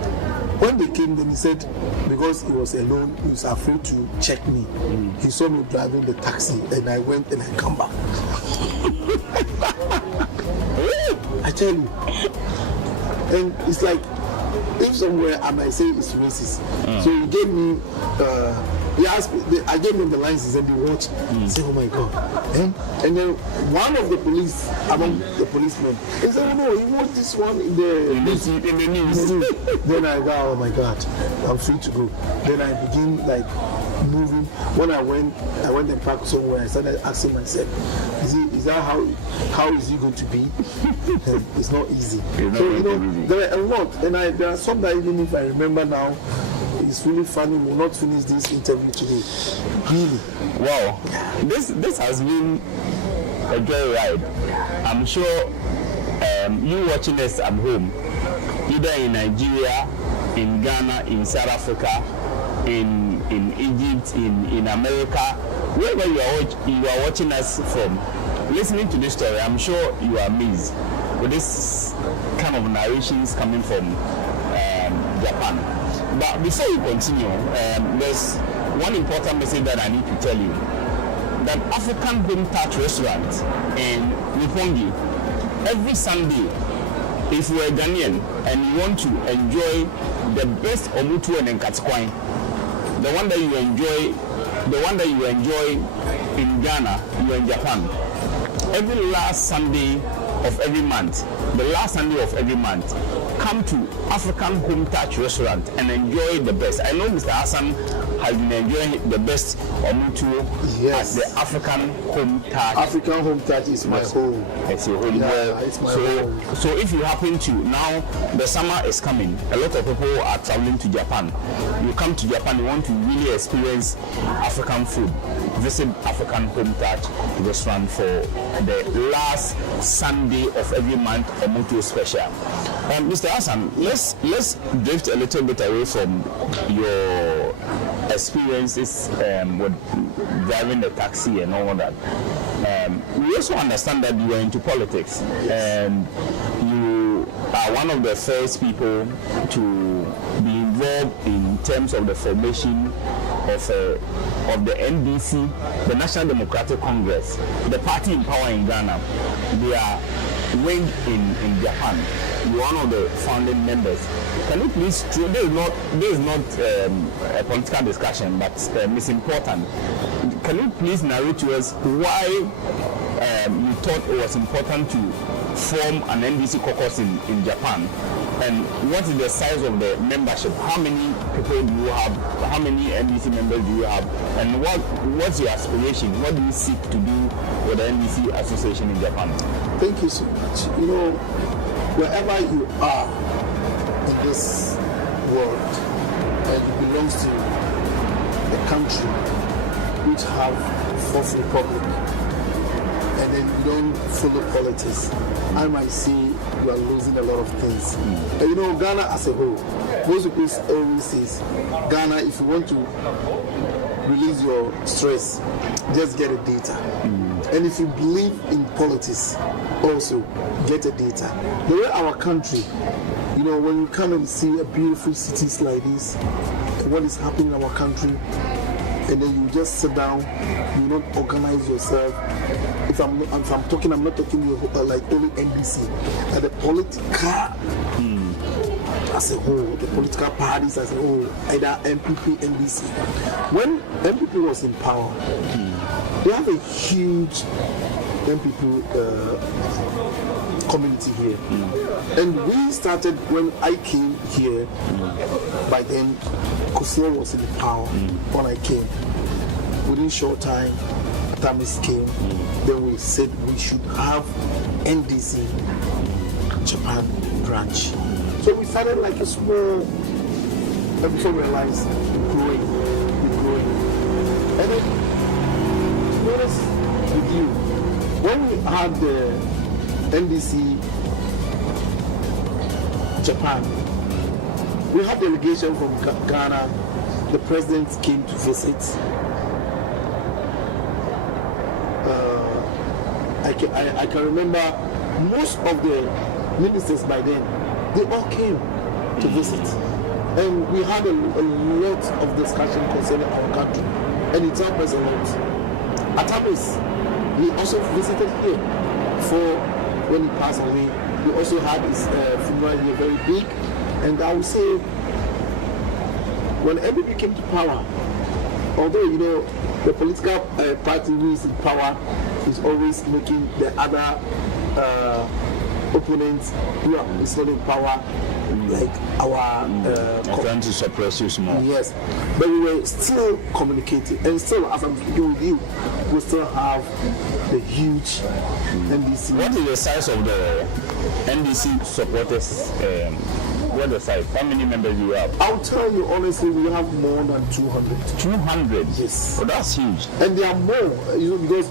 When they came, then he said, because he was alone, he was afraid to check me. He saw me driving the taxi, and I went and I come back. I tell you. And it's like, if somewhere I might say it's racist. So he gave me, he asked me, I gave him the license and he watched. He said, oh my God. And then one of the police, among the policemen, he said, oh no, he watched this one in the news. Then I go, oh my God, I'm free to go. Then I begin moving. When I went and parked somewhere, I started asking myself, is that how is he going to be? It's not easy. There are a lot, and there are some that even if I remember now, it's really funny. We'll not finish this interview today. Really. Wow. This has been a joy ride. I'm sure you watching us at home either in Nigeria, in Ghana, in South Africa, in Egypt, in America, wherever you are watching us from, listening to this story, I'm sure you are amazed with this kind of narrations coming from Japan. But before we continue, there's one important message that I need to tell you. That African Home Touch restaurant in Roppongi, every Sunday, if you are Ghanaian and you want to enjoy the best omutu and nkatsikwan, the one that you enjoy in Ghana, you are in Japan. Every last Sunday of every month, the last Sunday of every month, come to African Home Touch restaurant and enjoy the best. I know Mr. Hassan has been enjoying the best omutu at the African Home Touch. African Home Touch is my home. It's your home. Yeah, it's my home. So if you happen to, now the summer is coming, a lot of people are traveling to Japan. You come to Japan, you want to really experience African food, visit African Home Touch restaurant for the last Sunday of every month omutu special. Mr. Hassan, let's drift a little bit away from your experiences with driving the taxi and all that. We also understand that you are into politics, and you are one of the first people to be involved in terms of the formation of the NDC, the National Democratic Congress, the party in power in Ghana. They are wing in Japan. You are one of the founding members. Can you please, there is not a political discussion, but it's important. Can you please narrate to us why you thought it was important to form an NDC caucus in Japan? And what is the size of the membership? How many people do you have? How many NDC members do you have? And what's your aspiration? What do you seek to do with the NDC association in Japan? Thank you so much. You know, wherever you are in this world, and it belongs to a country which have fourth republic, and then you don't follow politics, I might say you are losing a lot of things. And you know, Ghana as a whole, most people always say, Ghana, if you want to release your stress, just get a data. And if you believe in politics, also get a data. The way our country, you know, when you come and see a beautiful cities like this, and what is happening in our country, and then you just sit down, you not organize yourself. If I'm talking, I'm not talking like only NDC, the political as a whole, the political parties as a whole, either MPP, NDC. When MPP was in power, they have a huge MPP community here. And we started when I came here. By then, Kusio was in power when I came. Within short time, Tamis came. Then we said we should have NDC Japan branch. So we started like a small, and before we realized we're growing. And then, to be honest with you, when we had the NDC Japan, we had delegation from Ghana. The president came to visit. I can remember most of the ministers by then, they all came to visit. And we had a lot of discussion concerning our country. And it helped us a lot. Atamis, he also visited here for when he passed away. We also had his funeral here, very big. And I would say, when MPP came to power, although, you know, the political party who is in power is always making the other opponents who are not in power like our trying to suppress you small. Yes, but we were still communicating, and still, as I'm speaking with you, we still have the huge NDC. What is the size of the NDC supporters? What the size? How many members do you have? I'll tell you honestly, we have more than 200. 200? Yes. Oh, that's huge. And there are more, you know, because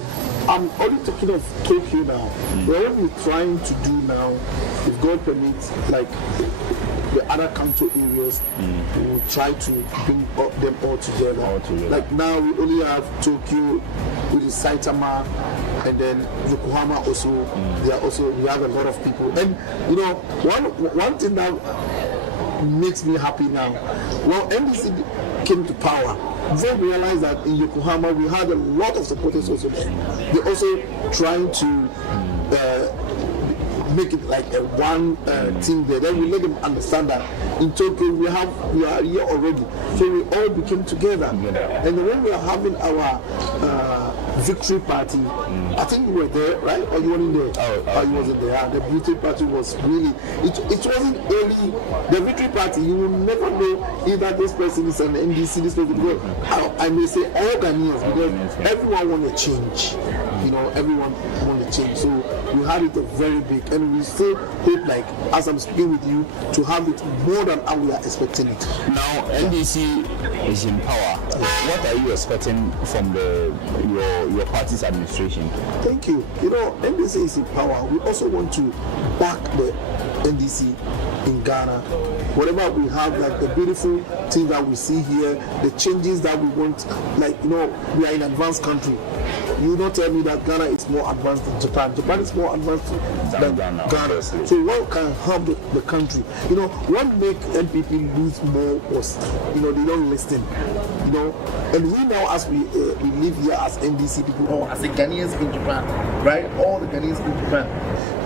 I'm only talking of Tokyo now. What we're trying to do now, if God permits, like the other Kanto areas, we will try to bring them all together. Like now, we only have Tokyo, with Saitama, and then Yokohama also. We have a lot of people. And you know, one thing that makes me happy now, well, NDC came to power. They realized that in Yokohama we had a lot of supporters also there. They're also trying to make it like a one team there. Then we let them understand that in Tokyo we are here already. So we all became together. And when we are having our victory party, I think you were there, right? Or you weren't there? Oh, you wasn't there. The victory party was really, it wasn't only the victory party. You will never know either this person is an NDC, this person, because I may say all Ghanaians, because everyone want to change. You know, everyone want to change. So we had it very big, and we still hope, like as I'm speaking with you, to have it more than how we are expecting it. Now NDC is in power. What are you expecting from your party's administration? Thank you. You know, NDC is in power. We also want to back the NDC in Ghana. Whatever we have, like the beautiful things that we see here, the changes that we want, like, you know, we are in advanced country. You don't tell me that Ghana is more advanced than Japan. Japan is more advanced than Ghana. So what can help the country? You know, what make NPP lose more was, you know, they don't listen. You know, and we now, as we live here as NDC people, or as the Ghanaians in Japan, right? All the Ghanaians in Japan.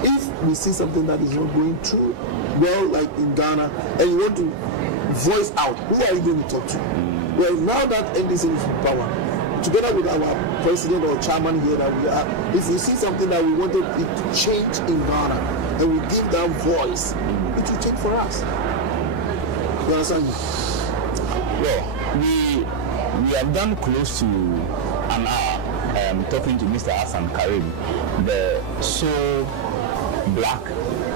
If we see something that is not going through well, like in Ghana, and you want to voice out, who are you going to talk to? Well, now that NDC is in power, together with our president or chairman here that we are, if we see something that we wanted it to change in Ghana, and we give that voice, it will change for us. You understand me? Well, we have done close to an hour talking to Mr. Hassan Karim, the sole black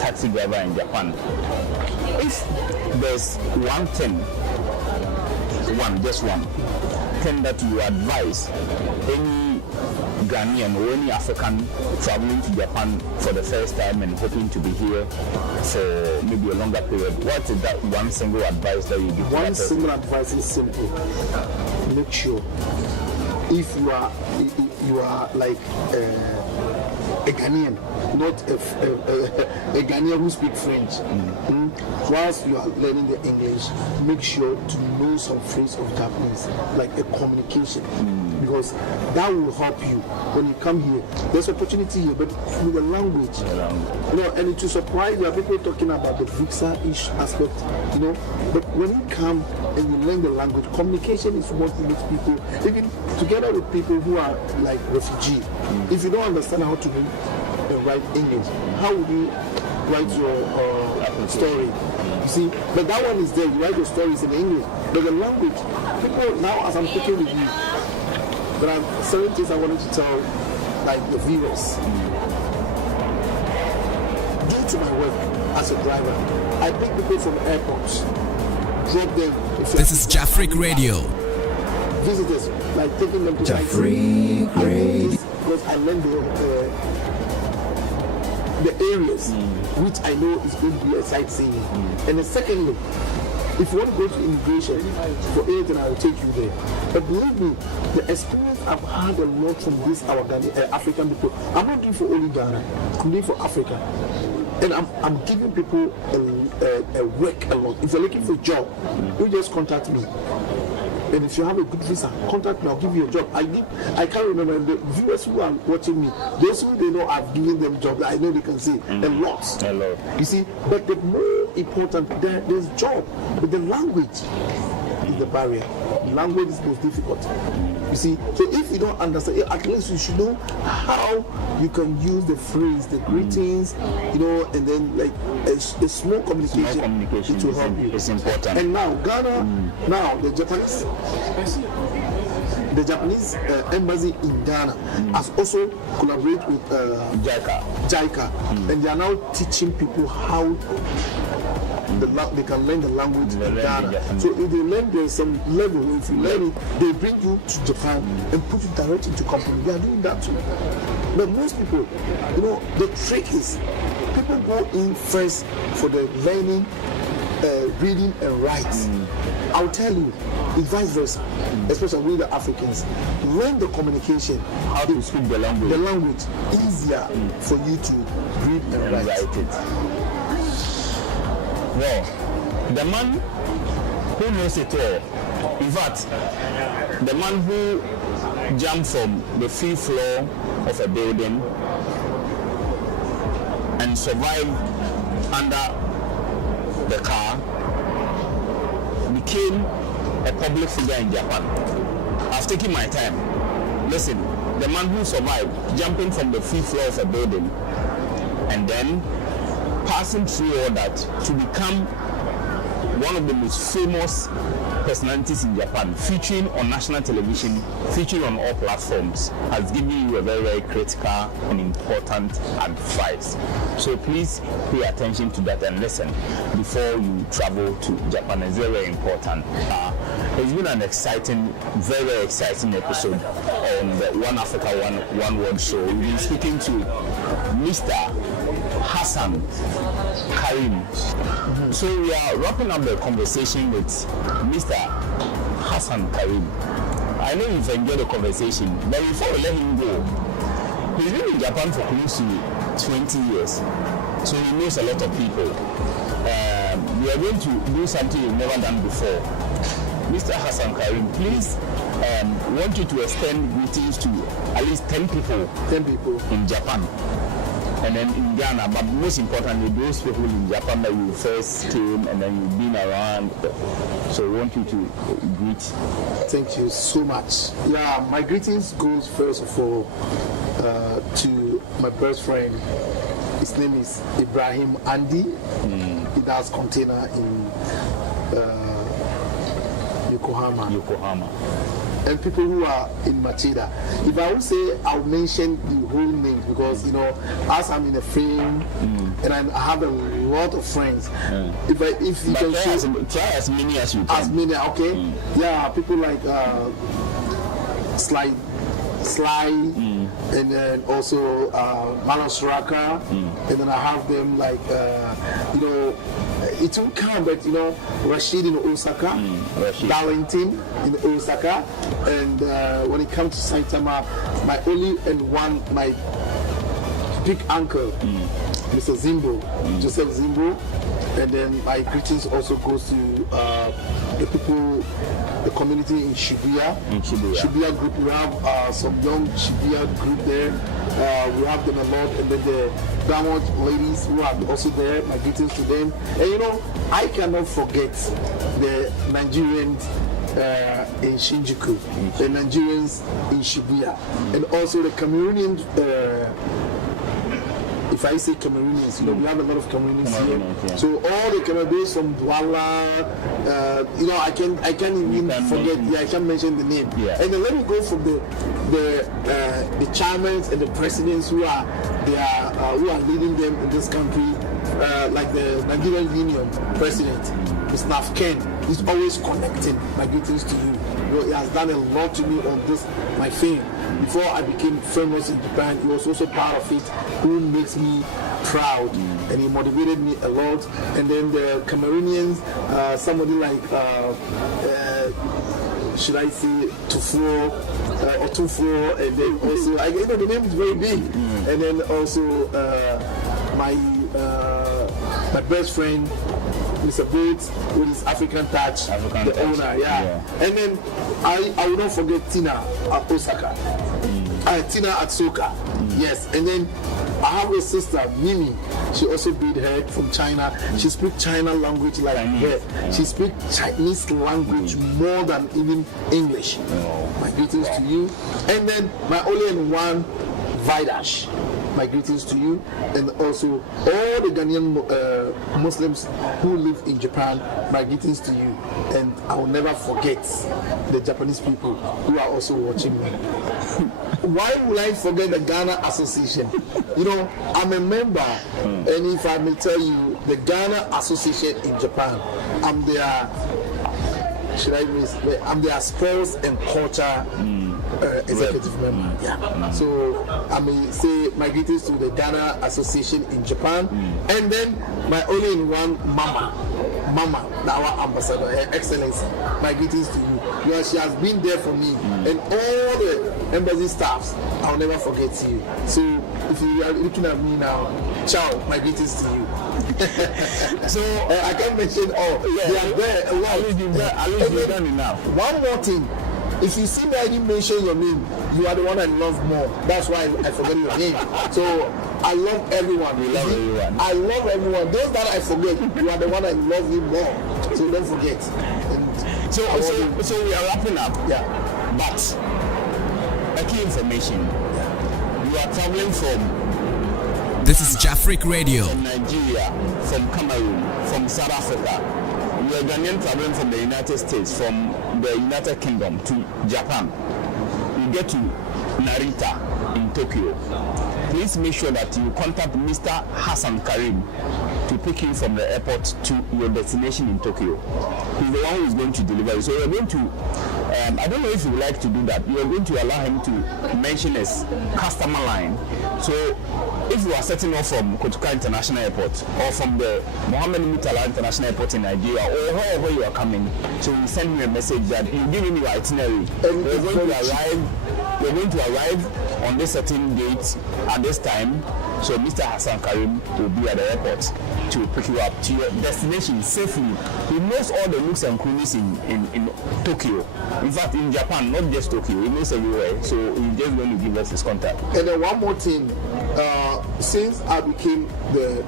taxi driver in Japan. If there's one thing, just one thing that you advise any Ghanaian or any African traveling to Japan for the first time and hoping to be here for maybe a longer period, what is that one single advice that you give? One single advice is simple. Make sure if you are like a Ghanaian, not a Ghanaian who speaks French. Whilst you are learning the English, make sure to know some phrase of Japanese, like a communication, because that will help you when you come here. There's opportunity here, but with the language, you know, and to surprise, there are people talking about the visa-ish aspect, you know, but when you come and you learn the language, communication is what makes people, even together with people who are like refugees. If you don't understand how to write English, how would you write your story? You see, but that one is there. You write your stories in English, but the language, people now, as I'm speaking with you, there are certain things I wanted to tell, like the viewers. Due to my work as a driver, I pick people from airports, drop them. This is Jafric Radio. Visitors, like taking them to Jafric Radio. Because I learned the areas which I know is going to be a sightseeing. And then secondly, if you want to go to immigration for anything, I will take you there. But believe me, the experience I've had a lot from this our African people. I'm not doing for only Ghana, I'm doing for Africa. And I'm giving people a work a lot. If you're looking for a job, you just contact me. And if you have a good visa, contact me, I'll give you a job. I can't remember the viewers who are watching me, those who they know I've given them jobs, I know they can say a lot. You see, but the more important, there's job, but the language is the barrier. Language is most difficult. You see, so if you don't understand, at least you should know how you can use the phrase, the greetings, you know, and then like a small communication it will help you. It's important. And now Ghana, now the Japanese. the Japanese embassy in Ghana has also collaborated with JICA, and they are now teaching people how they can learn the language in Ghana. So if they learn, there's some level. If you learn it, they bring you to Japan and put you directly into company. They are doing that too. But most people, the trick is people go in first for the learning, reading and writing. I'll tell you, it's vice versa, especially with the Africans. Learn the communication, how to speak the language. The language easier for you to read and write it. Well, the man who knows it all, in fact, the man who jumped from the 5th floor of a building and survived under the car, became a public figure in Japan. I've taken my time. Listen, the man who survived jumping from the 5th floor of a building and then passing through all that to become one of the most famous personalities in Japan, featuring on national television, featuring on all platforms, has given you a very, very critical and important advice. So please pay attention to that and listen before you travel to Japan. It's very, very important. It's been an exciting, very, very exciting episode on the One Africa, One World show. We've been speaking to Mr.Hassan Karim. So we are wrapping up the conversation with Mr. Hassan Karim. I know you've enjoyed the conversation, but before we let him go, he's been in Japan for close to 20 years, so he knows a lot of people. We are going to do something we've never done before. Mr. Hassan Karim, please, want you to extend greetings to at least 10 people in Japan. And then in Ghana, but most importantly, those people in Japan that you first came and then you've been around. So I want you to greet. Thank you so much. Yeah, my greetings goes first of all to my best friend. His name is Ibrahim Andy. He does container in Yokohama. And people who are in Machida. If I would say, I'll mention the whole names because, as I'm in a frame and I have a lot of friends. If you can try as many as you can. As many, okay? Yeah, people like Sly, and then also Malos Raka, and then I have them like, it will come, but Rashid in Osaka, Darlington in Osaka, and when it comes to Saitama, my only and one, my big uncle, Mr. Zimbo, Joseph Zimbo, and then my greetings also goes to the people, the community in Shibuya. Shibuya group, we have some young Shibuya group there. We have them a lot, and then the Diamond ladies who are also there. My greetings to them. And I cannot forget the Nigerians in Shinjuku, the Nigerians in Shibuya, and also the Cameroonians. If I say Cameroonians, we have a lot of Cameroonians here. Yeah. So all the Cameroonians from Douala, I can't even forget. I can't mention the name. Yeah. And then let me go from the chairmen and the presidents who are leading them in this country, like the Nigerian Union president, Mr. Afken. He's always connecting. My greetings to you. He has done a lot to me on this, my fame. Before I became famous in Japan, he was also part of it, who makes me proud, and he motivated me a lot. And then the Cameroonians, somebody like, should I say, Tufo, and then also, the name is very big. And then also my best friend, Mr. Bates, with his African touch, the owner, And then I will not forget Tina at Osaka. Tina at Soka, yes. And then I have a sister, Mimi. She also beat her from China. She speaks China language like her. She speaks Chinese language more than even English. My greetings to you. And then my only and one, Vidash. my greetings to you, and also all the Ghanaian Muslims who live in Japan, my greetings to you. And I will never forget the Japanese people who are also watching me. Why would I forget the Ghana Association? You know, I'm a member, and if I may tell you, the Ghana Association in Japan, I'm their sports and culture executive member. Yeah. So I may say my greetings to the Ghana Association in Japan, and then my only in one Mama, our ambassador, Her Excellency. My greetings to you. Because she has been there for me, and all the embassy staffs, I'll never forget you. So if you are looking at me now, ciao, my greetings to you. So I can't mention all. They are there. At least you've done enough. One more thing. If you see me, I didn't mention your name. You are the one I love more. That's why I forget your name. So I love everyone. We love everyone. I love everyone. Those that I forget, you are the one I love you more. So don't forget. So we are wrapping up. Yeah. But a key information. You are traveling from. This is Jafric Radio. From Nigeria, from Cameroon, from South Africa. You are Ghanaian traveling from the United States, from the United Kingdom to Japan. You get to Narita in Tokyo. Please make sure that you contact Mr. Hassan Karim to pick you from the airport to your destination in Tokyo. He's the one who is going to deliver you. So you're going to, I don't know if you would like to do that. You are going to allow him to mention his customer line. So if you are setting off from Kotoka International Airport or from the Mohammed Murtala International Airport in Nigeria or wherever you are coming, so you send me a message that you give him your itinerary. You're going to arrive on this certain date at this time. So Mr. Hassan Karim will be at the airport to pick you up to your destination safely. He knows all the nooks and crannies in Tokyo. In fact, in Japan, not just Tokyo, he knows everywhere. So he's just going to give us his contact. And then one more thing, since I became the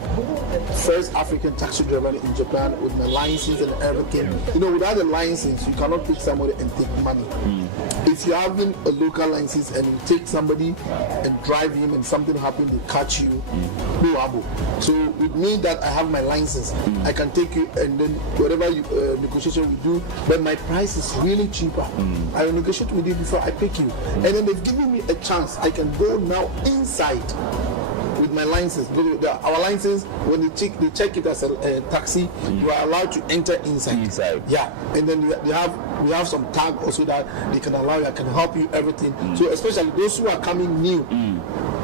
first African taxi driver in Japan with my license and everything, you know, without a license, you cannot pick somebody and take money. If you're having a local license and you take somebody and drive him and something happens, they catch you, no abo. So with me that I have my license, I can take you and then whatever negotiation we do, but my price is really cheaper. I will negotiate with you before I pick you. And then they've given me a chance. I can go now inside with my license. Our license, when they check it as a taxi, you are allowed to enter inside. Yeah, and then we have some tag also that they can allow you, I can help you everything. So especially those who are coming new,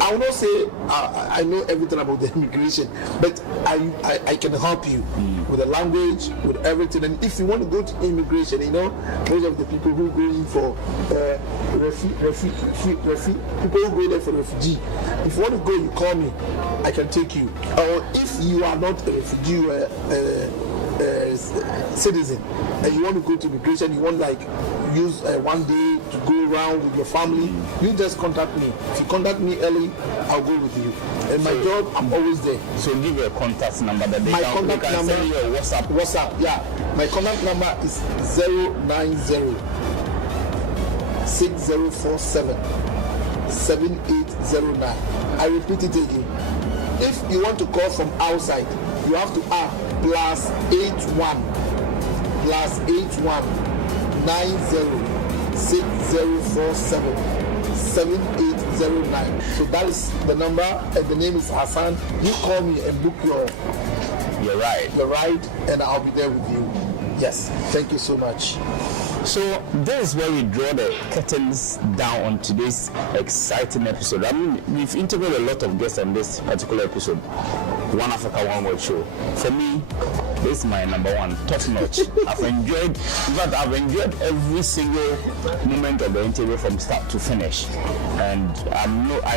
I will not say I know everything about the immigration, but I can help you with the language, with everything. And if you want to go to immigration, you know, most of the people who go in for people who go there for refugee. If you want to go, you call me, I can take you. Or if you are not a refugee, citizen, and you want to go to immigration, you want like use 1 day to go around with your family, you just contact me. If you contact me early, I'll go with you. And my job, I'm always there. So give your contact number that they can send you a WhatsApp. Yeah, my contact number is 090 6047 7809. I repeat it again. If you want to call from outside, you have to add +81 90 6047 7809. So that is the number, and the name is Hassan. You call me and book your ride, and I'll be there with you. Yes, thank you so much. So this is where we draw the curtains down on today's exciting episode. I mean, we've interviewed a lot of guests on this particular episode. One Africa, One World show. For me, this is my number one, top notch. I've enjoyed every single moment of the interview from start to finish. And I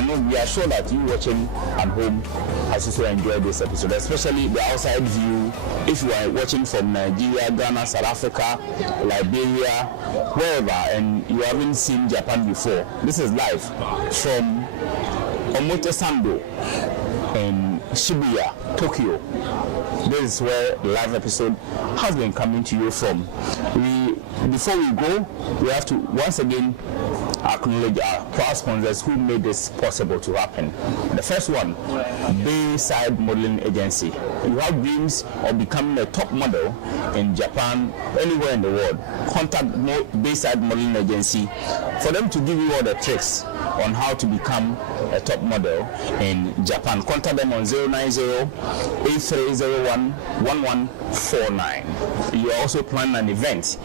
know we are sure that you watching at home has also enjoyed this episode, especially the outside view. If you are watching from Nigeria, Ghana, South Africa, Liberia, wherever, and you haven't seen Japan before, this is live from Omotesando in Shibuya, Tokyo. This is where the live episode has been coming to you from. Before we go, we have to once again acknowledge our proud sponsors who made this possible to happen. The first one, Bayside Modeling Agency. You have dreams of becoming a top model in Japan, anywhere in the world. Contact Bayside Modeling Agency for them to give you all the tricks on how to become a top model in Japan. Contact them on 090-8301-1149. You are also planning an event,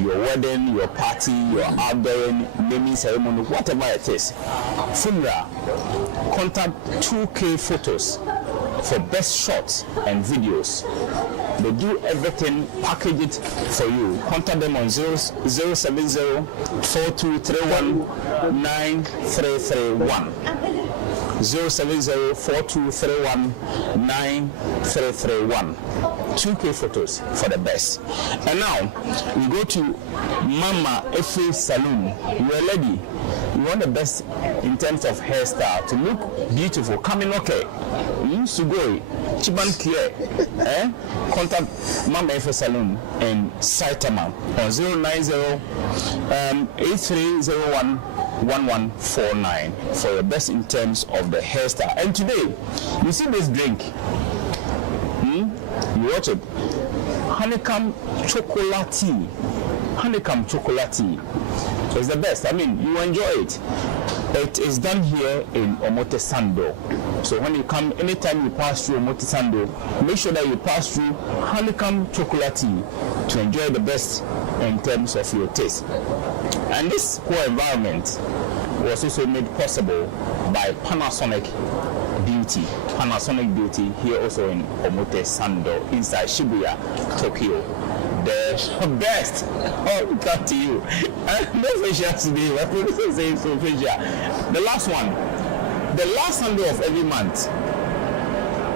your wedding, your party, your outdoor naming ceremony, whatever it is. Funeral. Contact 2K Photos for best shots and videos. They do everything, package it for you. Contact them on 070-4231-9331. 070-4231-9331. 2K Photos for the best. And now we go to Mama Efe Saloon. You're a lady. You want the best in terms of hairstyle to look beautiful. Coming okay. Sugoi. Chiban Kie. Contact Mama Efe Saloon in Saitama on 090-8301-1149 for the best in terms of the hairstyle. And today, you see this drink. You watch it. Honeycomb chocolate. Honeycomb chocolate is the best. I mean, you enjoy it. It is done here in Omote Sando. So when you come, anytime you pass through Omote Sando, make sure that you pass through Honeycomb chocolate to enjoy the best in terms of your taste. And this whole environment was also made possible by Panasonic Beauty. Panasonic Beauty here also in Omote Sando inside Shibuya, Tokyo. The best. Oh, come to you. No facial today. My producer saying so facial. The last one. The last Sunday of every month.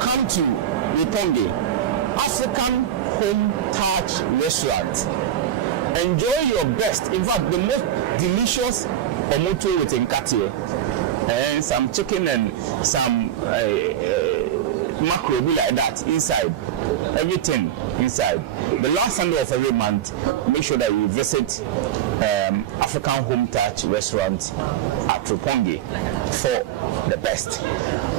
Come to Ruponge, African Home Touch Restaurant. Enjoy your best. In fact, the most delicious omoto with nkate and some chicken and some mackerel like that inside. Everything inside. The last Sunday of every month, make sure that you visit African Home Touch Restaurant at Ruponge for the best.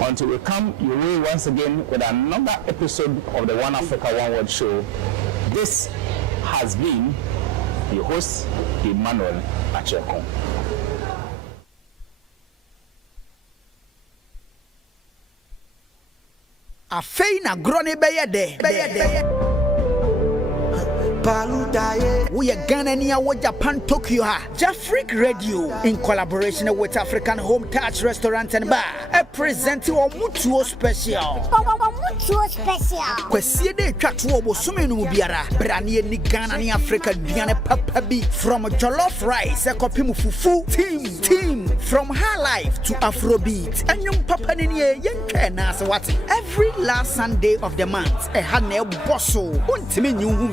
Until we come your way once again with another episode of the One Africa One World Show. This has been your host, Emmanuel Akyereko. Afeina grone beyede. We are Ghana near Japan, Tokyo. Jafric Radio, in collaboration with African Home Touch Restaurant and Bar, present you a Mutuo Special. Kwesiede Chatuo Sumenu Biara, Brani ni Ghana ni Africa Diane Papabi from jollof rice, a kopimu fufu, team from high life to Afrobeat, and young Papa Niye Yenkenas what every last Sunday of the month, a Hane Bosso, Untimin Yum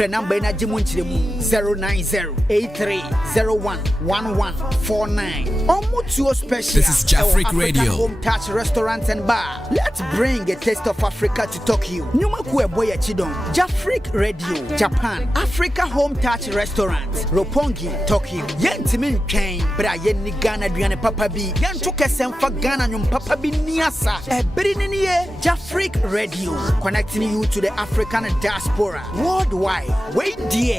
number na jimunchiremu 090-8301-1149. Omutuo Special. This is Jafric Radio. Home Touch Restaurant and Bar. Let's bring a taste of Africa to Tokyo. Nyumaku eboya chidon. Jafric Radio, Japan. Africa Home Touch Restaurant, Roppongi, Tokyo. Yentimin Kane, bra yenni Ghana duane papa bi. Yentuke semfa Ghana nyum papa bi niasa. Ebrininiye Jafric Radio, connecting you to the African diaspora worldwide. Wait, dear.